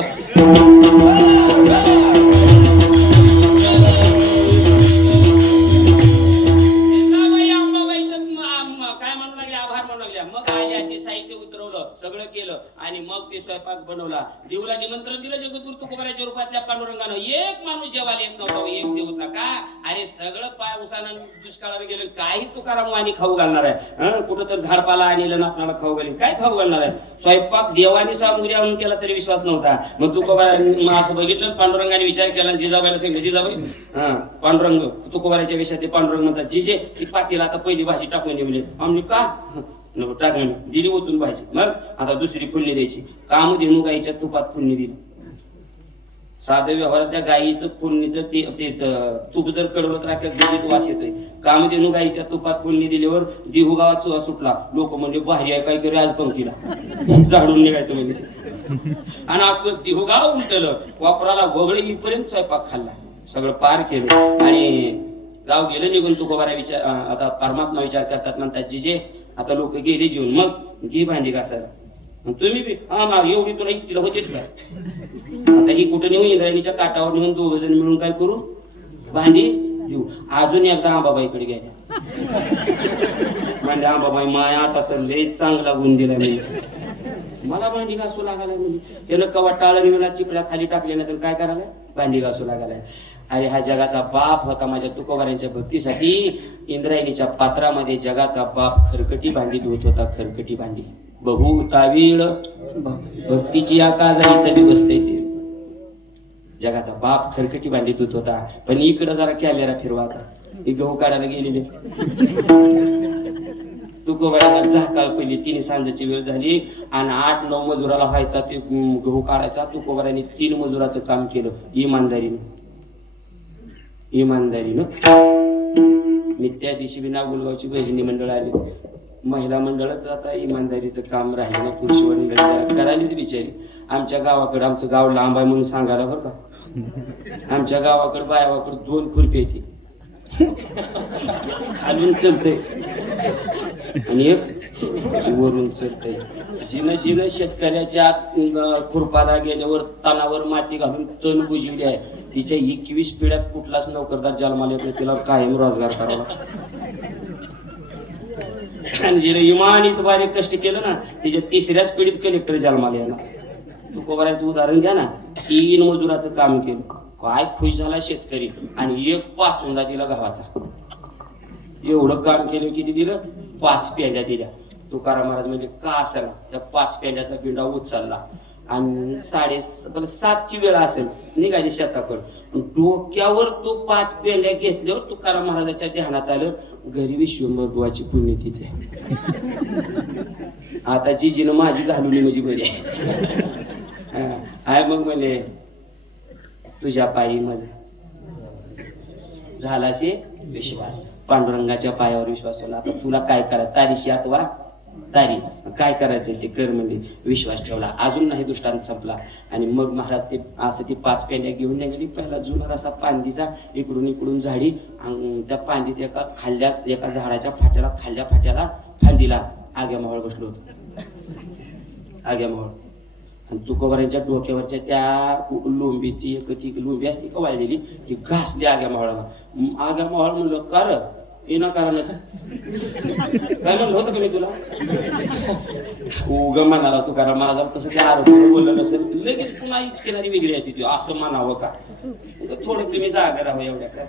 मग आली, साहित्य उतरवलं, सगळं केलं आणि मग ते स्वयंपाक बनवला. देऊला निमंत्रण दिलं जगद्गुरु तुकोबाराच्या रूपातल्या पांडुरंगानं. एक माणूस जेवायला येत नव्हता, एक देव होता का? अरे सगळं पावसानं दुष्काळावर गेलं, काही तुकाराम वाणी खाऊ घालणार आहे? कुठं तर झाडपाला आणलं ना आपल्याला खाऊ घालीन, काय खाऊ घालणार आहे? स्वयंपाक देवानी सामुग्री आणून केला तरी विश्वास नव्हता. मग तुकोबारांनी असं बघितलं, पांडुरंगाने विचार केला, जिजाबाईला सांगितलं, जिजाबाई पांडुरंग तुकोबाराच्या विषयात पांडुरंग म्हणतात, जिजे ती पातीला आता पहिली भाजी टाकून देऊ. आम्ही का टाकून दिली ओतून भाजी. मग आता दुसरी फोडणी द्यायची. कामधेनू गाईच्या तुपात फोडणी दिली. साध्या व्यवहारात त्या गाईचं फोडणीचं ते तूप जर कडवत राखत दिली वास येतोय. कामधेनू गाईच्या तुपात फोडणी दिल्यावर देहू गावात चुवा सुटला. लोक म्हणजे भारी आहे काय करू आज पंक्तीला झाडून निघायचं म्हणजे. आणि अख्खं देहू गाव उलटलं. वापराला वगळे इथपर्यंत स्वयंपाक खाल्ला, सगळं पार केलं आणि गाव गेलं निघून. तुकोबारा विचार आता परमात्मा विचार करतात, म्हणतात जिजे आता लोक गेले जेवून, मग घे भांडी घासायला. तुम्ही बी हा माग एवढी तुला इच्छा होतीच काय आता ही कुठं नेऊ इंद्रायणीच्या काठावर नेऊन 2 जण मिळून काय करू भांडी देऊ अजून एकदा आंबाबाईकडे गेल्या म्हणजे आंबाबाई माया आता तर लय चांगला गुण दिला मी मला भांडी घासू लागायला म्हणजे त्यानं कवा टाळणीला चिपळ्या खाली टाकल्या नाही तर काय करायला भांडी घासू लागायला अरे हा जगाचा बाप होता माझ्या तुकोबारांच्या भक्तीसाठी इंद्रायणीच्या पात्रामध्ये जगाचा बाप खरकटी भांडी धुत होता खरकटी भांडी बहु तावीळ भक्तीची आकाश आहे तरी बसते ते जगाचा बाप खरकटी भांडी धुत होता पण इकडं जरा कॅमेरा फिरवा आता गहू काढायला गेलेले तुकोबाराला झाकाळ पहिली 3 सांजेची वेळ झाली आणि 8-9 मजुराला व्हायचा ते गहू काढायचा तुकोबाराने 3 मजुराचं काम केलं इमानदारीनं मी त्या दिवशी बी नागुलगावची भजनी मंडळ आली महिला मंडळच आता इमानदारीचं काम राहिलं नाही पुरुष मंडळ करायला बिचारी आमच्या गावाकडे आमचं गाव लांब आहे म्हणून सांगायला बरं का आमच्या गावाकडे बायावाकडे 2 खुरपी येते खालून चलतय आणि एक वरून चलतय जिनं शेतकऱ्याच्या खुरपाला गेल्यावर तणावर माती घालून तण बुजवली आहे तिच्या 21 पिढ्यात कुठलाच नोकरदार जन्माला येतो तिला कायम रोजगार करावा आणि जिने इमानित बारीक कष्ट केलं ना तिच्या 3ऱ्याच पिढीत कलेक्टर जन्माला येणार तुकोबारांचं उदाहरण घ्या ना 3 मजुराचं काम केलं काय खुश झाला शेतकरी आणि 1 पाचुंदा दिला गव्हाचा एवढं काम केलं किती दिलं 5 पेंड्या दिल्या तुकाराम महाराज म्हणजे का असेल त्या 5 पेंड्याचा पिंडा उचलला आणि 7:30ची वेळ असेल निघाली शेताकडे डोक्यावर तो 5 पेंड्या घेतल्यावर तुकाराम महाराजाच्या ध्यानात आलं घरी विश्वंभर बुवाची पुण्यतिथी आता जिजीनं माझी घालवली म्हणजे बरी आहे मग म्हणे तुझ्या पायी माझा झालाशी विश्वास पांडुरंगाच्या पायावर विश्वास होला आता तुला काय करायचं तारीशी अथवा तारी काय करायचं ते कर म्हणजे विश्वास ठेवला अजून नाही दृष्टांत संपला आणि मग महाराज ते असं ती 5 पेंड्या घेऊन गेली पहिला जुना असा पांदीचा इकडून झाडी आणि त्या पांदीत एका झाडाच्या फाट्याला फांदीला आग्या मावळ बसलो आग्या मावळ आणि तुकोबारांच्या डोक्यावरच्या त्या लोंबीची ती लोंबी असती का वाळलेली ती घासली आग्या मावळ म्हणलं कर येणं कारण काय म्हणलं होतं का मी तुला उग म्हणाला तुकाराम महाराज तसं त्या आरोग्य बोललं नसेल लगेच पुन्हा इचकेणारी वेगळी असते ती असं म्हणावं का थोडं तुम्ही जागा राहावं एवढ्या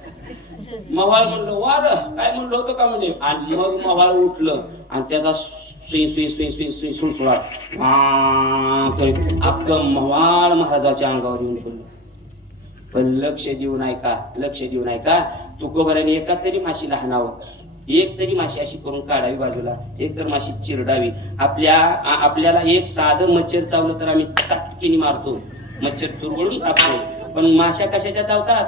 मवाळ म्हणलं वार काय म्हणलं होतं का म्हणजे आणि मग मवाळ उठलं आणि त्याचा सुळसुळाट अख्खं मवाळ महाराजाच्या अंगावर येऊन पडलं पण लक्ष देऊन ऐका तुकोबाराने एका तरी माशीला हाणावं एक तरी माशी अशी करून काढावी बाजूला एक तर माशी चिरडावी आपल्याला एक साधं मच्छर चावलं तर आम्ही चटकीने मारतो मच्छर चुरगळून कापतो पण माशा कशाच्या चावतात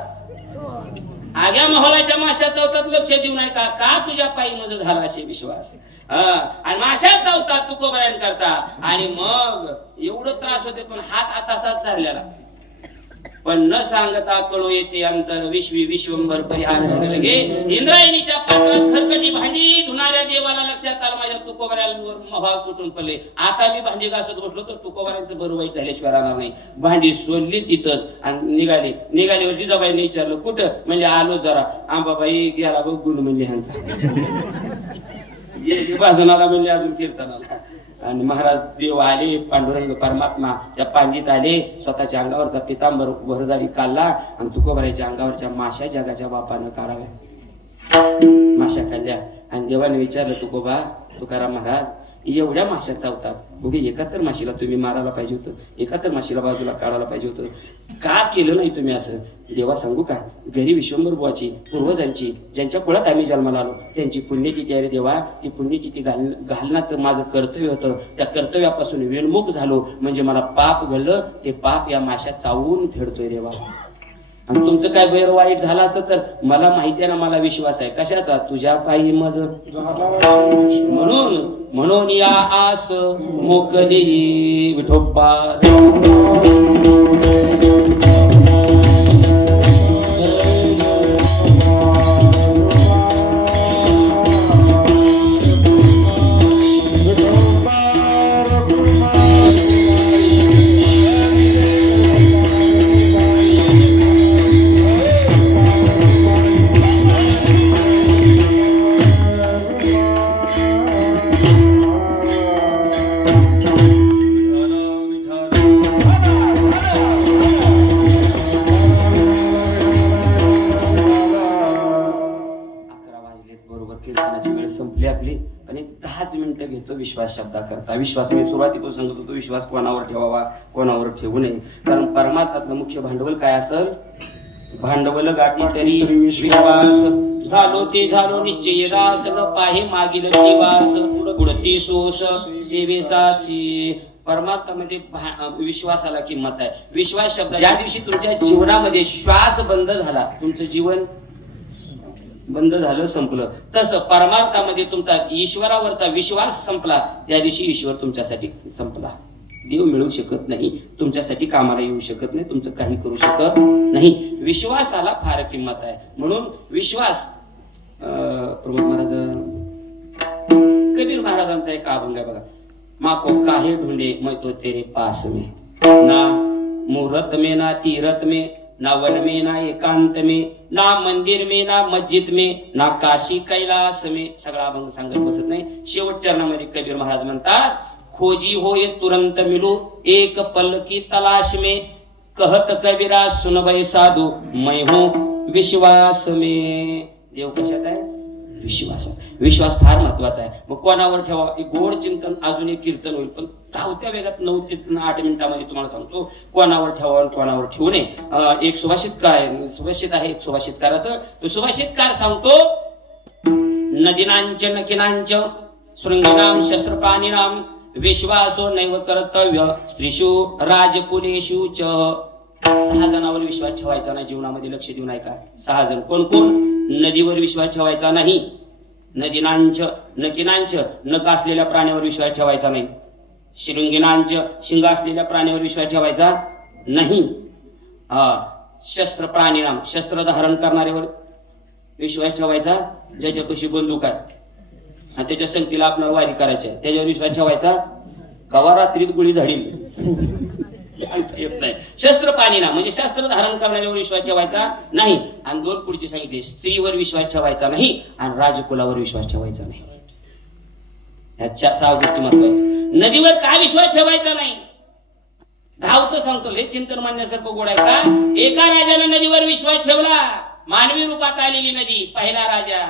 आग्या मोहलाच्या माशा चावतात लक्ष देऊन ऐका का तुझ्या पायी मध्ये झाला असे विश्वास आणि माशा चावतात तुकोबारांकरता आणि मग एवढं त्रास होते पण हात तसाच धरलेला पण न सांगता कळू येते अंतर विश्वंभर परिहार लगे इंद्रायणीच्या पात्रात खरकटी भांडी धुणाऱ्या देवाला लक्षात आलं माझ्या तुकोबाऱ्यांवर मभाव तुटून पडले आता मी भांडी घासत बसलो तर तुकोबाऱ्यांचं बरं वाईट झाल्याशिवाय राहणार नाही भांडी सोडली तिथंच आणि निघाल्यावर जिजाबाईने विचारलं कुठं म्हणजे आलो जरा आंबाबाई गेला बघ गुण म्हणजे ह्यांचा भाजनाला म्हणजे अजून कीर्तनाला आणि महाराज देव आले पांडुरंग परमात्मा त्या पांडीत आले स्वतःच्या अंगावरचा पितांबर भरजारी काढला आणि तुकोबाराच्या अंगावरच्या माशा जगाच्या बापानं काढाव्या माशा काढल्या आणि देवाने विचारलं तुकाराम महाराज एवढ्या माशा चावतात उगे एकाहत्तर माशीला तुम्ही मारायला पाहिजे होतं एकाहत्तर माशीला बाजूला काढायला पाहिजे होतं का केलं नाही तुम्ही असं देवा सांगू का घरी विश्वंभर बुवाची पूर्वजांची ज्यांच्या कुळात आम्ही जन्माला आलो त्यांची पुण्यतिथी आहे देवा ती पुण्यतिथी घालण्याचं माझं कर्तव्य होतं त्या कर्तव्यापासून विनमुख झालो म्हणजे मला पाप घडलं ते पाप या माशा चावून फेडतोय देवा आणि तुमचं काय गैर वाईट झालं असतं तर मला माहिती आहे ना मला विश्वास आहे कशाचा तुझ्या पायी मज म्हणून या आस मोकली विठोबा कीर्तनाची वेळ संपली आपली आणि 10 मिनिटं घेतो विश्वास शब्दाकरता. विश्वास मी सुरुवातीपासून सांगत होतो, विश्वास कोणावर ठेवावा कोणावर ठेवू नये. कारण परमार्थातलं मुख्य भांडवल काय असेल? भांडवल गाठी तरी विश्वास, झालो ते झालो निश्चय दास, पाहे मागील निवास, पुढती सोस सेवेचाची. परमार्थामध्ये विश्वासाला किंमत आहे. विश्वास शब्द ज्या दिवशी तुमच्या जीवनामध्ये श्वास बंद झाला, तुमचं जीवन बंद झालं, संपलं. तसं परमार्थामध्ये तुमचा ईश्वरावरचा विश्वास संपला, त्या दिवशी ईश्वर तुमच्यासाठी संपला. देव मिळू शकत नाही, तुमच्यासाठी कामाला येऊ शकत नाही, तुमचं काही करू शकत नाही. विश्वासाला फार किंमत आहे. म्हणून विश्वास प्रमोद महाराज, कबीर महाराजांचा एक अभंग आहे बघा. माको काहे ढूंढे मैं तो तेरे पास में, ना मुहूर्त में ना तीरथ में, ना वन में ना एकांत में, ना मंदिर में ना मस्जिद में, ना काशी कैलास में. सगळा अभंग सांगत बसत नाही. शेवट चरणामध्ये कबीर महाराज म्हणतात, खोजी हो ये तुरंत मिलू एक पल की तलाश में, कहत कबीरा सुन भय साधू मैं हूं विश्वास में. देव कशात आहे? विश्वास. विश्वास फार महत्वाचा आहे. मग कोणावर ठेवा? गोड चिंतन अजून एक कीर्तन होईल, पण धावत्या वेगात 9 ते 8 मिनिटांमध्ये तुम्हाला सांगतो कोणावर ठेवा आणि कोणावर ठेवू नये. एक सुभाषित आहे एक सुभाषितकाराचं. तो सुभाषितकार सांगतो, नदीनांच नकिनांच शृंगीनाम शस्त्रप्राणीनाम विश्वासो नैव कर्तव्य स्त्रीषु राजकुलेषु च. 6 जणांवर विश्वास ठेवायचा नाही जीवनामध्ये. लक्ष देऊ नये का? 6 जण. कोण कोण? नदीवर विश्वास ठेवायचा नाही, नदीनांच नकिनांच नख असलेल्या प्राण्यावर विश्वास ठेवायचा नाही, शृंगीनांच शिंग असलेल्या प्राण्यावर विश्वास ठेवायचा नाही, शस्त्र प्राणीनाम शस्त्र धारण करणाऱ्यावर विश्वास ठेवायचा, ज्याच्यापाशी बंदूक आहे त्याच्या संगतीला आपल्याला वारी करायची आहे त्याच्यावर विश्वास ठेवायचा. कवा रात्रीत गुळी झाडील येत नाही. शस्त्र पाणीना म्हणजे शस्त्र धारण करणाऱ्यावर विश्वास ठेवायचा नाही. आणि 2 पुढची सांगितले, स्त्रीवर विश्वास ठेवायचा नाही आणि राजकुलावर विश्वास ठेवायचा नाही. ह्या 6 गोष्टी महत्वाच्या. नदीवर काय विश्वास ठेवायचा नाही? धावतो सांगतो, हे चिंतन मानण्यासारखं गोड आहे का? एका राजाने नदीवर विश्वास ठेवला, मानवी रूपात आलेली नदी, पहिला राजा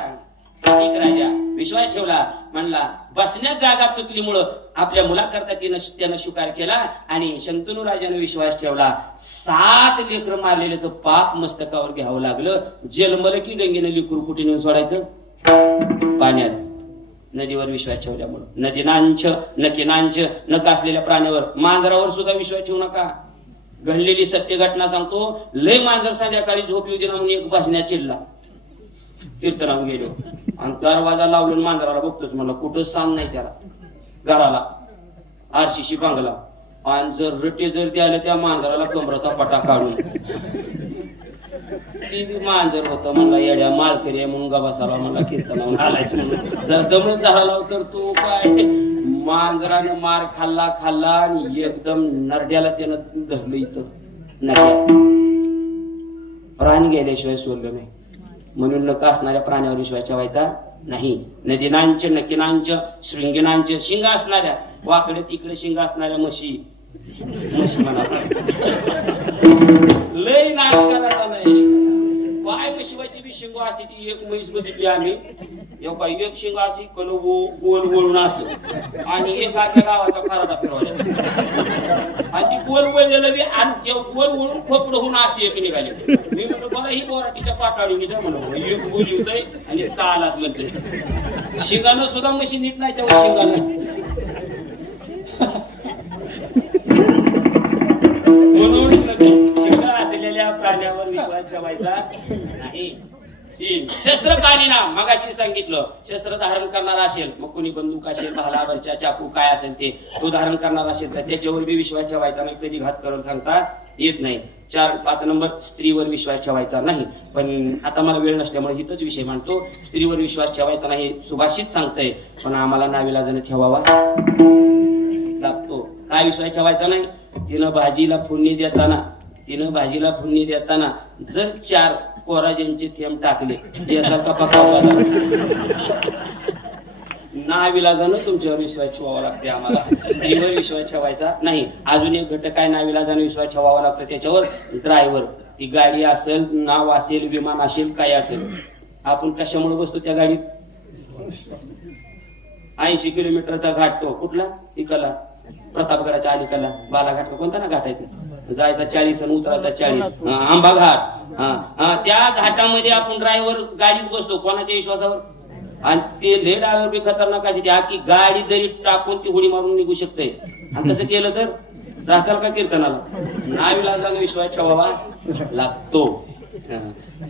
एक राजा विश्वास ठेवला. म्हणला बसण्यात जागा चुकलीमुळं आपल्या मुलाकरता त्यानं स्वीकार केला. आणि शंतनू राजाने विश्वास ठेवला, 7 लेकरं मारलेल्याचं पाप मस्तकावर घ्यावं लागलं. जन्मलं की गंगेनं लेकरू कुठे नेऊन सोडायचं? पाण्यात. नदीवर विश्वास ठेवल्यामुळं. नदीनांच नकिनांच नख असलेल्या प्राण्यावर, मांजरावर सुद्धा विश्वास ठेवू नका. घडलेली सत्य घटना सांगतो. लय मांजर संध्याकाळी झोप येऊ दे म्हणून एक भाषण्यात चिडला. कीर्तनावर गेलो आणि दरवाजा लावून मांजराला बघतोच, मला कुठं सांग नाही त्याला. घराला आरशीशी बांगला आणि जर रटे जर द्यायला त्या मांजराला कमराचा पटा काढून ती मांजर होतं. म्हणला येड्या माळकरी आहे म्हणून गबासाला म्हणला कीर्तनावर आलायचं म्हणून. जर दमत झाला तर तू काय, मांजराने मार खाल्ला आणि एकदम नरड्याला त्यानं धरलं इथं. नरड्या प्राण गेल्याशिवाय सोडलं नाही. म्हणून नख असणाऱ्या प्राण्यावर विश्वास ठेवायचा नाही. नदीनांच नकिनांच शृंगीनांच शिंग असणाऱ्या, वाकडे तिकडे शिंग असणाऱ्या म्हशी म्हणा लय नाक करायचा नाही. काय शिवायची बी शिंग असते ती. एक म्हैस बघितली आम्ही, एक शिंग अशी कल गोल गोळून असतो आणि एक आजच्या गावाचा खराडा फिरवायचा आणि ती गोल वळलेलं बी आणि गोल वळून खोपड होऊन अशी एक निघाली. मी म्हणतो बघा ही बोराटीच्या पाटाळी म्हणून एक गोली होतय आणि तालाच म्हणते. शिंगानं सुद्धा म्हशी नीट नाही तेव्हा शिंगानं. म्हणून शिंग असलेल्या प्राण्यावर विश्वास ठेवायचा नाही. शस्त्र पाणीना मगाशी सांगितलं, शस्त्र धारण करणारा असेल, मग कोणी बंदूक असेल, भालावरच्या चाकू काय असेल ते तो धारण करणारा असेल तर त्याच्यावर बी विश्वास ठेवायचा नाही. कधी घात करून सांगता येत नाही. 4-5 नंबर स्त्रीवर विश्वास ठेवायचा नाही. पण आता मला वेळ नसल्यामुळे हितच विषय मांडतो. स्त्रीवर विश्वास ठेवायचा नाही सुभाषित सांगतंय, पण आम्हाला नाविलाजाने ठेवावा लागतो. काय विश्वास ठेवायचा नाही? तिनं भाजीला फोडणी देताना जर 4 कोराजेंचे थेंब टाकले याचा कपाकावला नाविलाजानं तुमच्यावर विश्वास ठेवावा लागते. आम्हाला स्त्रीवर विश्वास ठेवायचा नाही. अजून एक घटक आहे नाविलाजानं विश्वास ठेवावा लागतो त्याच्यावर, ड्रायव्हर. ती गाडी असेल, नाव असेल, विमान असेल, काय असेल, आपण कशामुळे बसतो त्या गाडीत? 80 किलोमीटरचा घाट तो कुठला इकला प्रतापगडाच्या अलीकडला बालाघाट कोणता ना घाट आहे ते? जायचा 40 आणि उतरायचा 40 आंबा घाट. त्या घाटामध्ये आपण ड्रायव्हर गाडीत बसतो कोणाच्या विश्वासावर आणि ते लय ड्रायव्हर बी खतरनाक आहे ती आखी गाडी दरी टाकून ती उडी मारून निघू शकते आणि तसं केलं तर राहचाल का कीर्तनाला नावीलाजाने विश्वास ठेवावा लागतो.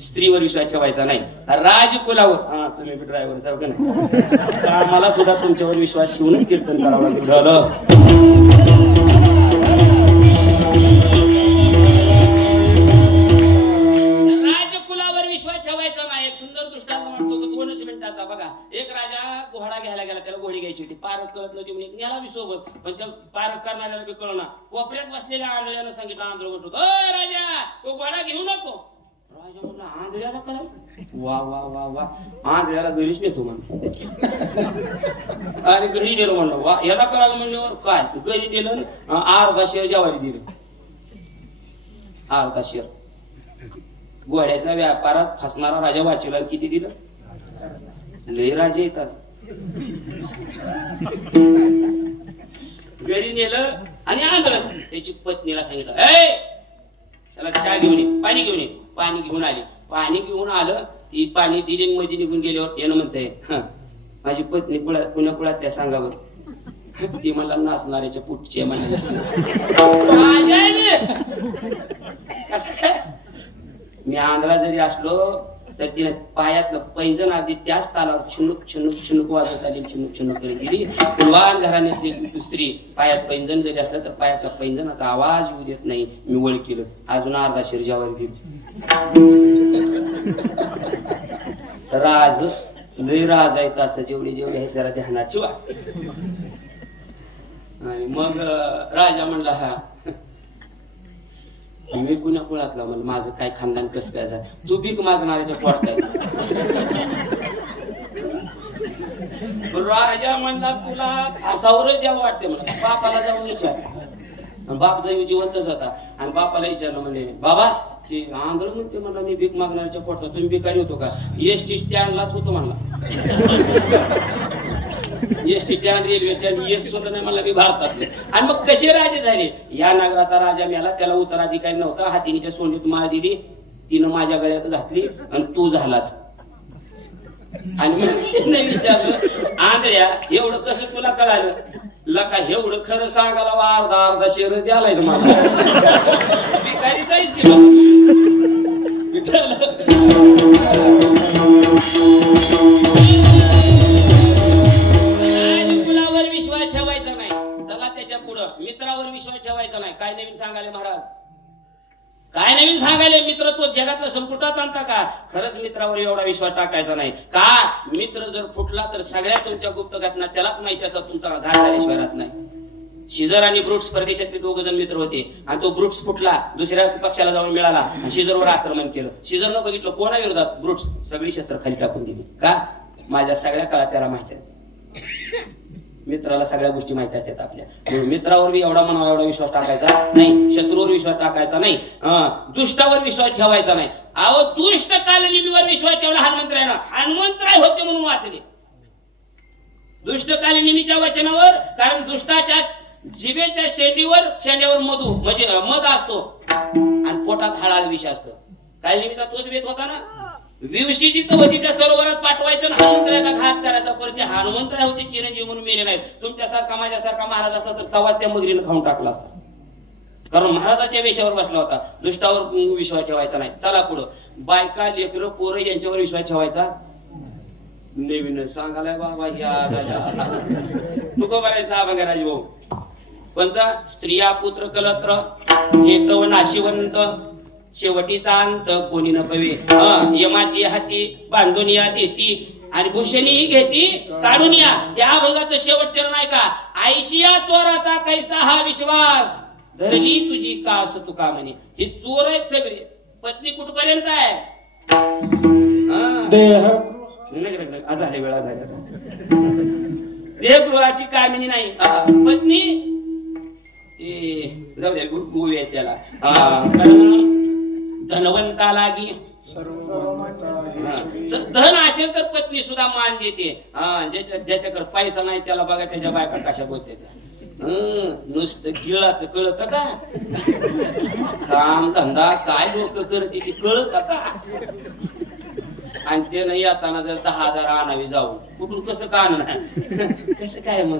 स्त्रीवर विश्वास ठेवायचा नाही. राजकुलावर तुम्ही ड्रायव्हर सारखं नाही आम्हाला सुद्धा तुमच्यावर विश्वास ठेवूनच कीर्तन करावं लागेल. राजकुलावर विश्वास ठेवायचा नाही. एक सुंदर दृष्टांत म्हणतो 2च मिनिटाचा बघा. एक राजा घोडा घ्यायला गेला त्याला घोडी घ्यायची होती पारक कळत नव्हती म्हणजे याला बी सोबत पण त्या पारक करणाऱ्याला बी कळना. कोपऱ्यात बसलेल्या आंधळ्यानं सांगितलं आंधळ म्हणतो राजा तो घोडा घेऊ नको. राजा म्हणला आंधळ्याला काय वा वा वा वा आंधळ्याला घरीच नेतो म्हणतो आणि घरी नेलो म्हणलं वा याला कळालं म्हणल्यावर काय घरी दिलं अर्धा शेर जेवारी दिलं. अर्धा शेर घोड्याच्या व्यापारात फसणारा राजा वाचीला किती दिलं लय राजे येतात. घरी नेलं आणि आंधळ त्याची पत्नीला सांगितलं त्याला चहा घेऊन ये पाणी घेऊन ये. पाणी घेऊन आली. पाणी घेऊन आलं ती पाणी दिली मध्ये निघून गेल्यावर यानं म्हणतंय माझी पत्नी पुण्या कुळात त्या सांगावर ती मला नाचणाऱ्याच्या पुटची म्हणाली. मी आंधळा जरी असलो तर तिने पायातलं पैंजण अगदी त्याच तालावर छिनुक छिनुक छिनुक वाजत आली छिनुक छिनुक करत गेली. कुलवान घराण्यातली स्त्री पायात पैंजण जरी असलं तर पायाच्या पैंजणाचा आवाज येऊ देत नाही. मी वळ केलं अजून अर्धा शेर जेवायला दिली. राज लय राज आहेत असं जेवढे जेवढे आहेत जरा ध्यानात ठेवा. आणि मग राजा म्हणला हा मी कुणा कुणातला म्हणलं माझं काय खानदान कसं काय झालं तू भीक मागणाऱ्याच्या पोटात. राजा म्हणला तुला फासावरच द्यावं वाटते म्हणा. बापाला जाऊन विचार. बाप जाऊ जिवंतच होता आणि बापाला विचारलं म्हणजे बाबा ते आंधळ म्हणते म्हणला मी भीक मागणाऱ्याच्या पोटात तुम्ही भिकारी होतो का? एसटी स्टँडलाच होतो म्हणला. एसटी स्टँड रेल्वे स्टँड एक सुद्धा नाही मला मी भारतातले. आणि मग कसे राजे झाले? या नगराचा राजा मेला त्याला उत्तराधिकारी नव्हता. हातीनीच्या सोंडीत माळ दिली तिनं माझ्या गळ्यात घातली आणि तू झालाच. आणि मग नाही विचारलं आंधळ्या एवढं कसं तुला कळालं? लका एवढं खरं सांगायला अर्धा शेर द्यालायच मला भिकारीचाच की राजकुलावर विश्वास ठेवायचा नाही. चला त्याच्या पुढं मित्रावर विश्वास ठेवायचा नाही. काय नवीन सांगाले महाराज? काय नवीन सांगायले? मित्र तो जगातलं संपुष्टात आणता का? खरंच मित्रावर एवढा विश्वास टाकायचा नाही. का मित्र जर फुटला तर सगळ्या तुमच्या गुप्त घटना त्यालाच माहिती असतात. तुमचा घात झाल्याशिवाय राहत नाही. शिजर आणि ब्रुट्स परदेशातले 2 जण मित्र होते आणि तो ब्रुट्स फुटला दुसऱ्या पक्षाला जाऊन मिळाला आणि शिजरवर आक्रमण केलं. शिजरनं बघितलं कोणा विरोधात? ब्रुट्स सगळी शस्त्र खाली टाकून दिली. का? माझ्या सगळ्या काळात त्याला माहिती आहे. मित्राला सगळ्या गोष्टी माहिती असतात आपल्या. मित्रावर बी एवढा मनावर एवढा विश्वास टाकायचा नाही. शत्रूवर विश्वास टाकायचा नाही. दुष्टावर विश्वास ठेवायचा नाही. अहो दुष्ट कालनिमीवर विश्वास ठेवला हनुमंतरायनं. हनुमंतराय होते म्हणून वाचले दुष्ट कालनिमीच्या वचनावर. कारण दुष्टाच्या जिभेच्या शेंड्यावर मधू म्हणजे मध असतो आणि पोटात हळाल विष असतं. कालनिमीचा तोच वेद होता ना. विवशी जिथं होती त्या सरोवरात पाठवायचं हनुमंतरायाचा घात करायचा. परत हनुमंतराय होते चिरंजीव म्हणून मेले नाहीत. तुमच्यासारखा माझ्यासारखा महाराज असला तर तवा त्या मगरीनं खाऊन टाकला असता. कारण महाराजाच्या वेशावर बसला होता. दुष्टावर विश्वास ठेवायचा नाही. चला पुढं. बायका लेकरं पोरं यांच्यावर विश्वास ठेवायचा नवीन सांगायला बाबा या तुको करायचा बघा राजभाऊ. कोणचा? स्त्रिया पुत्र कलत्र हेतव नाशिवंत शेवटीचा अंत कोणी न पवे. यमाची हाती बांधून या देती आणि भूषणी घेती काढून या. त्या अभंगाचं शेवट चरण आहे का? आयशिया चोराचा कैसा हा विश्वास धरली तुझी कास तुका म्हणे. हे चोर आहेत सगळे. पत्नी कुठपर्यंत आहे? झाले वेळा झाल्या. देहगृहाची कामिनी नाही. पत्नी जाऊ द्या गोवी आहे त्याला. धनवंता लागी धन असेल तर पत्नी सुद्धा मान देते. ज्याच्याकडे पैसा नाही त्याला बघा त्याच्या बायका कशा बोलते. नुसतं गिळाचं कळत का? काम धंदा काय लोक करते ते कळत का? आणि ते नाही येताना जर 10,000 आणावी जाऊ कुठून कसं का आणणार? कसं काय मग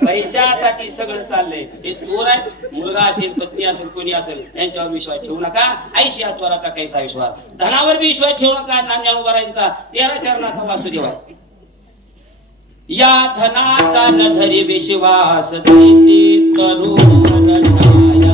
पैशासाठी सगळं चाललंय. हे चोर आहे. मुलगा असेल पत्नी असेल कोणी असेल यांच्यावर विश्वास ठेवू नका. ऐशी आत्वराचा कैसा विश्वास. धनावर बी विश्वास ठेवू नका. नांद्या उभारायचा 13 चरणाचा वासुदेव. या धनाचा न धरी विश्वास तैसी करू मन छाया.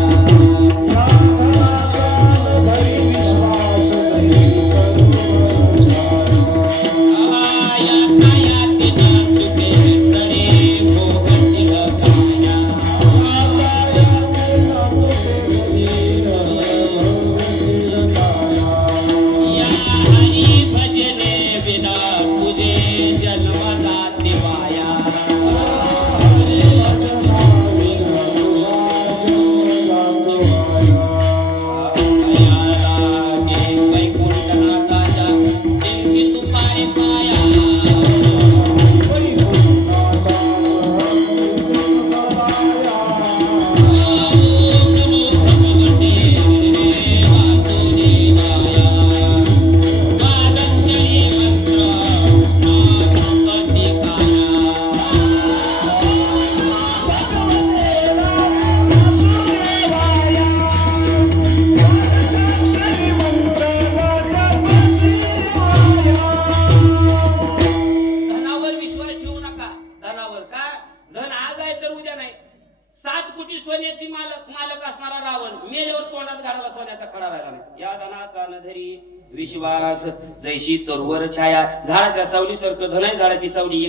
विश्वास जैशी तरुवर छाया. झाडाच्या सावलीसारखं धन आहे. झाडाची सावली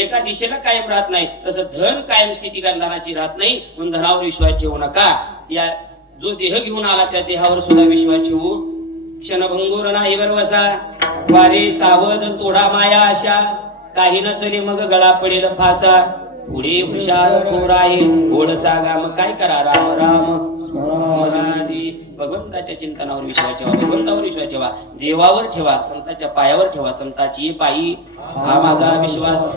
एका दिशेला कायम राहत नाही तसं धन कायम स्थिती धनाची राहत नाही. म्हणून धनावर विश्वास ठेवू नका. या जो देह घेऊन आला त्या देहावर सुद्धा विश्वास ठेवू. क्षणभंगूर नाही बरवसा वारे सावध तोडा माया आशा. काही न चले मग गळा पडेल फासा. पुढे हुशार थोर आहे गोड सागा. मग काय करा राम राम स्मरादी. भगवंताच्या चिंतनावर विश्वास ठेवा. भगवंतावर विश्वास ठेवा. देवावर ठेवा. संतांच्या पायावर ठेवा. संतांची पायी हा माझा विश्वास.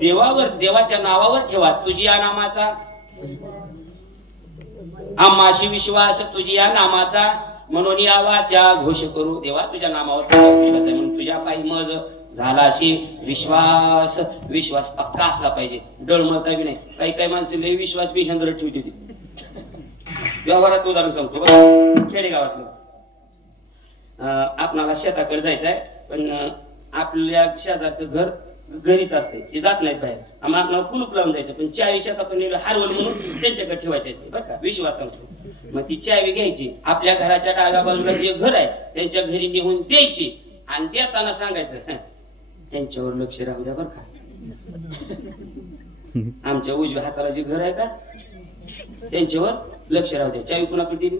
देवावर देवाच्या नावावर ठेवा. तुझी या नामाचा आम्हाशी विश्वास. तुझी या नामाचा म्हणून या वाचा घोष करू. देवा तुझ्या नामावर विश्वास आहे म्हणून तुझ्या पायी मज झाला अशी विश्वास. विश्वास पक्का असला पाहिजे. डळमळता बी नाही. काही काही माणसं लई विश्वास बी हेंद्र ठेवते ती. व्यवहारात उदाहरण सांगतो. खेडेगावातलं आपणाला शेताकडे जायचंय पण आपल्या शेजारचं घर घरीच असते. ते जात नाहीत बाहेर. आम्हाला आपल्याला कुलूप लावून जायचं पण चावी शेतातून हरवल म्हणून त्यांच्याकडे ठेवायचे बरं का. विश्वास सांगतो. मग ती चावी घ्यायची. आपल्या घराच्या डाव्या बाजूला जे घर आहे त्यांच्या घरी नेऊन द्यायची आणि देताना सांगायचं त्यांच्यावर लक्ष राहू द्या बरं का. आमच्या उजव्या हाताला जे घर आहे का त्यांच्यावर लक्ष राहू द्या. चावी कुणाकडे दिली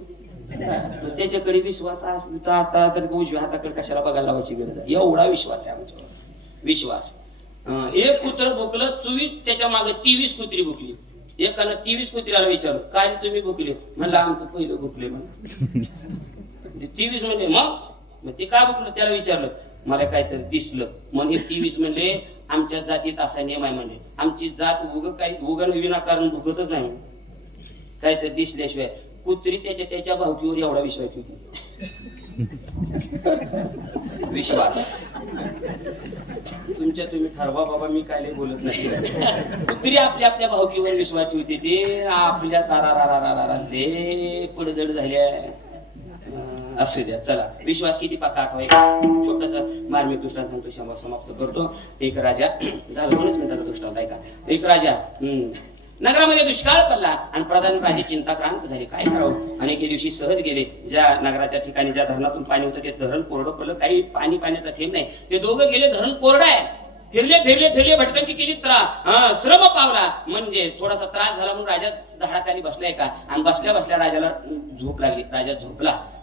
त्याच्याकडे विश्वास असतो. आता तर उजव्या हाताकडे कशाला बघायला लावायची गरज आहे. एवढा विश्वास आहे आमच्यावर. विश्वास. एक कुत्र भुकलं 24 त्याच्या मागे 23 कुत्री भुकली. एकानं 23 कुत्र्याला विचारलं काय तुम्ही भुकले? म्हणलं आमचं पहिलं भुकले. म्हणून 23 म्हणजे मग ते काय भुकलं त्याला विचारलं. मला काहीतरी दिसलं. मग हे 23 म्हणले आमच्या जातीत असा नियम आहे. म्हणजे आमची जात उगन विनाकारण भुकतच नाही. काहीतरी दिसल्याशिवाय. कुत्री त्याच्या भावकीवर एवढा विश्वास होती. विश्वास तुमच्या तुम्ही ठरवा बाबा. मी काय बोलत नाही. कुत्री आपल्या भावकीवर विश्वास ठेवते. ते आपल्या तारा ते पडझड झाल्या असू द्या. चला विश्वास किती पक्का असावा. छोटासा मार्मिक दृष्टांत सांगतो. क्षमा समाप्त करतो. एक राजा झालं 2 मिनिटाचा दृष्टांत ऐका. एक राजा नगरामध्ये दुष्काळ पडला आणि प्रधान राजे चिंताक्रांत झाले. काय करावं. आणि एके दिवशी सहज गेले. ज्या नगराच्या ठिकाणी ज्या धरणातून पाणी होतं ते धरण कोरडं पडलं. काही पाण्याचा थेंब नाही. ते दोघं गेले. धरण कोरडं आहे. फिरले भटकंती केली श्रम पावला म्हणजे थोडासा त्रास झाला म्हणून राजा झाडाखाली बसलाय का आणि बसल्या राजाला झोप लागली. राजा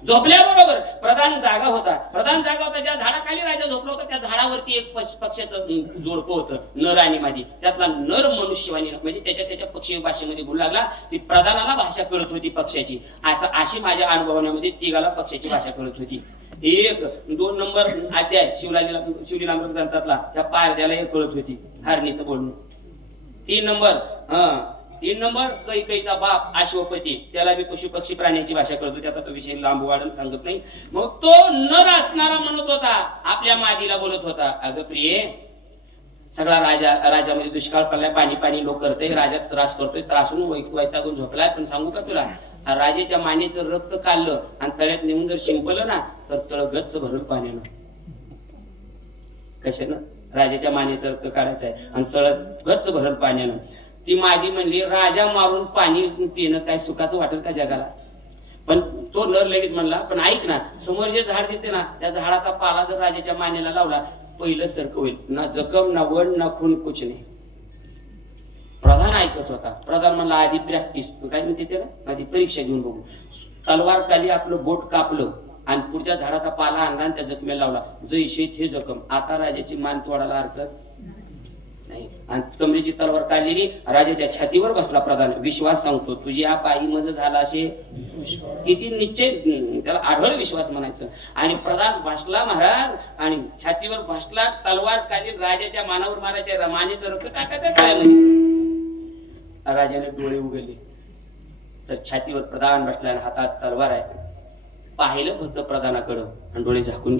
झोपल्याबरोबर प्रधान जागा होता ज्या झाडाखाली राजा झोपला होता त्या झाडावरती एक पक्ष्याचं जोडपं होतं नर आणि मादी. त्यातला नर मनुष्यवाणी म्हणजे त्याच्या पक्षी भाषेमध्ये बोलू लागला. ती प्रधानाला भाषा कळत होती पक्षाची. आता अशी माझ्या अनुभवामध्ये तिघाला पक्षाची भाषा कळत होती. 1 2 नंबर अध्याय शिवलीलामृत ग्रंथातला त्या पारद्याला एक कळत होती हरणीचं बोलणं. 3 नंबर कैकेयीचा बाप अश्वपती त्याला बी पशु पक्षी प्राण्यांची भाषा कळत होती. आता तो विषय लांब वाढून सांगत नाही. मग तो नर असणारा म्हणत होता आपल्या मादीला बोलत होता अगं प्रिये सगळा राजामध्ये दुष्काळ पडलाय पाणी लोक करते राजा त्रास करतोय त्रासून वैतागून झोपलाय. पण सांगू का तुला राजाच्या मानेचं रक्त काढलं आणि तळ्यात नेऊन जर शिंपलं ना तर तळ गच्च भरल पाण्यानं. कशानं राजाच्या मानेचं रक्त काढायचं आहे आणि तळ गच्च भरल पाण्यानं. ती मादी म्हणली राजा मारून पाणी पिणं काय सुखाचं वाटेल का जगाला. पण तो नर लगेच म्हणला पण ऐक ना समोर जे झाड दिसते ना त्या झाडाचा पाला जर राजाच्या मानेला लावला पहिलं सरक होईल. ना जखम ना वड ना खून कुछ नाही. प्रधान ऐकत होता. प्रधान म्हणला आधी प्रॅक्टिस काय म्हणते त्याला आधी परीक्षा घेऊन बघू. तलवार खाली आपलं बोट कापलं आणि पुढच्या झाडाचा पाला आणला आणि त्या जखमेला लावला. जैसे हे जखम. आता राजाची मान तोडायला हरकत नाही. आणि कमरेची तलवार काढलेली राजाच्या छातीवर बसला प्रधान. विश्वास सांगतो तुझी या पायी मज झाला असे किती निश्चय त्याला आढळ विश्वास म्हणायचं. आणि प्रधान भासला महाराज आणि छातीवर भासला तलवार काढली राजाच्या मानावर मारायच्या मानेचं रक्त टाकायचं काय म्हणजे. राजाने डोळे उघडले तर छातीवर प्रधान बसला आणि हातात तलवार आहे. पाहिलं फक्त प्रधानाकडं आणि डोळे झाकून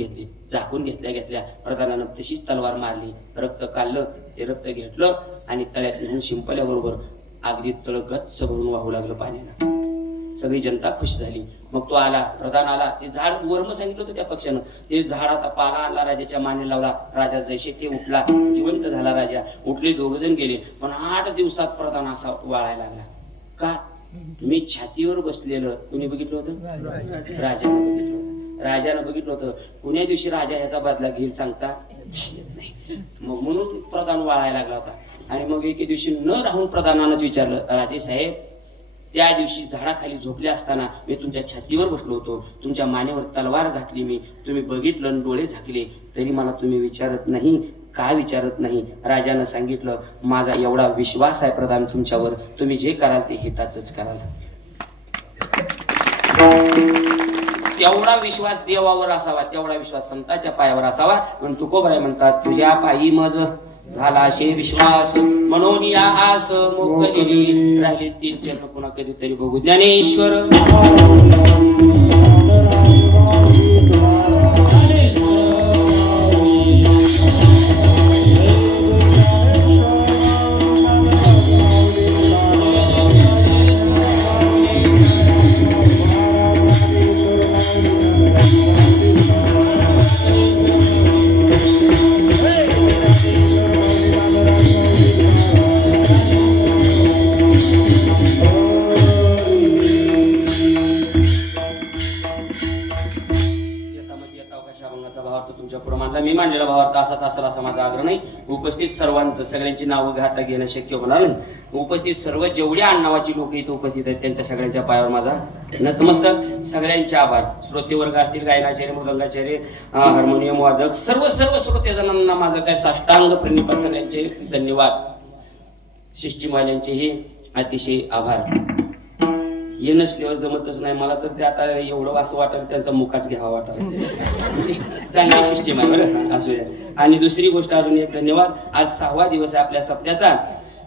घेतल्या प्रधानानं तशीच तलवार मारली. रक्त काढलं ते रक्त घेतलं आणि तळ्यात नेऊन शिंपल्याबरोबर अगदी तळ गच्च भरून वाहू लागलं पाण्यानं. सगळी जनता खुश झाली. मग तो आला प्रधान आला. ते झाड वर्म सांगितलं होतं त्या पक्षानं. ते झाडाचा पाला आणला राजाच्या माने लावला. राजा जैसे ते उठला जिवंत झाला. राजा उठले 2 जण गेले. पण 8 दिवसात प्रधान असा वाळायला लागला. का मी छातीवर बसलेलं कुणी बघितलं होतं राजानं बघितलं होतं. कुण्या दिवशी राजा ह्याचा बदला घेईल सांगता नाही. मग म्हणून प्रधान वाळायला लागला होता. आणि मग एके दिवशी न राहून प्रधानानंच विचारलं राजे साहेब त्या दिवशी झाडाखाली झोपले असताना मी तुमच्या छातीवर बसलो होतो. तुमच्या मानेवर तलवार घातली मी. तुम्ही बघितलं डोळे झाकले तरी मला तुम्ही विचारत नाही. का विचारत नाही. राजानं सांगितलं माझा एवढा विश्वास आहे प्रधान तुमच्यावर तुम्ही जे कराल ते हिताचंच कराल. तेवढा विश्वास देवावर असावा तेवढा विश्वास संताच्या पायावर असावा. पण तुकोबराय म्हणतात तुझ्या पायी मज झाला असे विश्वास म्हणून या आस मोकलेली राहिले 3 चरण पुन्हा कधीतरी बघू. ज्ञानेश्वर मी मांडलेला भावार्थ असाच असेल असा माझा आग्रह नाही. उपस्थित सर्वांचं सगळ्यांची नावं घाता घेणं शक्य होणार नाही. उपस्थित सर्व जेवढ्या आडनावाची लोक इथे उपस्थित आहेत त्यांच्या सगळ्यांच्या पायावर माझा नतमस्तक. सगळ्यांचे आभार. श्रोतेवर्ग असतील गायनाचार्य मृदंगाचार्य हार्मोनियम वादक सर्व श्रोतेजनांना माझं काय साष्टांग प्रणिपात सगळ्यांचे धन्यवाद. शिष्टीमाल्यांचेही अतिशय आभार. ये नसल्यावर जमतच नाही मला तर ते आता एवढं असं वाटत त्यांचा मुखाच घ्यावा वाटत. चांगली सिस्टीम आहे बरं असू द्या. आणि दुसरी गोष्ट अजून एक धन्यवाद. आज 6वा दिवस आहे आपल्या सप्त्याचा.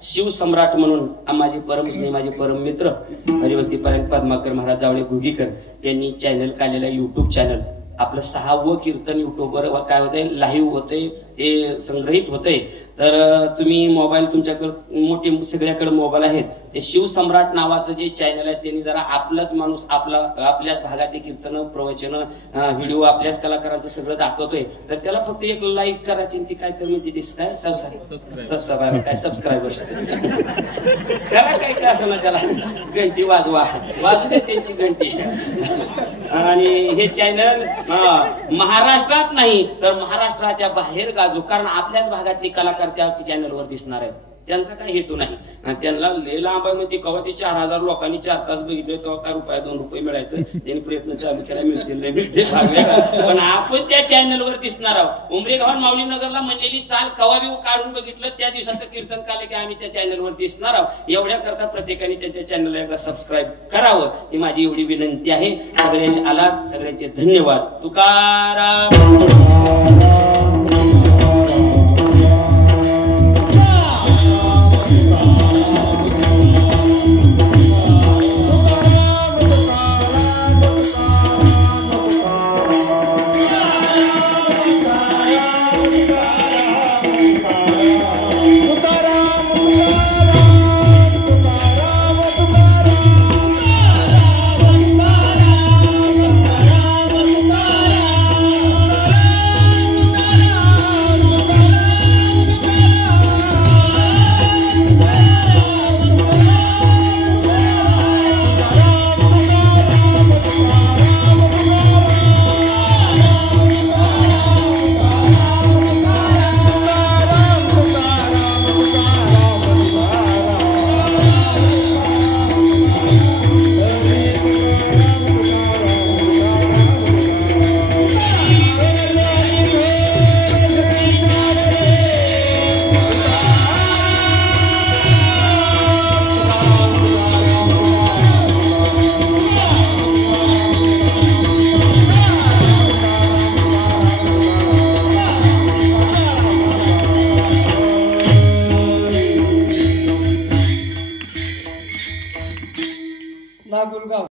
शिवसम्राट म्हणून माझे परमस्नेही माझे परम मित्र हरिभक्ती परायण पद्माकर महाराज जावळे घुगीकर यांनी चॅनल काढलेला युट्यूब चॅनल आपलं 6वं कीर्तन युट्यूबवर काय होतंय लाईव्ह होतंय ते संग्रहित होतंय. तर तुम्ही मोबाईल तुमच्याकडे मोठे सगळ्याकडे मोबाईल आहेत. ते शिवसम्राट नावाचं जे चॅनल आहे त्यांनी जरा आपलाच माणूस आपल्याच भागातले कीर्तन प्रवचन व्हिडिओ आपल्याच कलाकारांचं सगळं दाखवतोय. तर त्याला फक्त एक लाईक करायची ती काय तर म्हणजे काय सबस्क्राईब काय सबस्क्राईबर त्याला काय काय असं ना त्याला घंटी वाजवा वाजू दे त्यांची घंटी. आणि हे चॅनल महाराष्ट्रात नाही तर महाराष्ट्राच्या बाहेर गाजू, कारण आपल्याच भागातली कलाकार त्या चॅनलवर दिसणार आहेत. त्यांचा काही हेतू नाही. आणि त्यांना लय लांब आहे म्हणजे कवा ते 4000 लोकांनी 4 तास बघितले तेव्हा काय रुपये 2 रुपये मिळायचं. त्यांनी प्रयत्न चालू केला, मिळते पण आपण त्या चॅनलवर दिसणार आहोत. उमरे गावात माऊली नगरला म्हणलेली चाल कवा बी काढून बघितलं त्या दिवसाचं कीर्तन काले की आम्ही त्या चॅनलवर दिसणार आहोत. एवढ्या करता प्रत्येकाने त्यांच्या चॅनलला एकदा सबस्क्राईब करावं ही माझी एवढी विनंती आहे. सगळ्यांनी आलात, सगळ्यांचे धन्यवाद. तुकाराम.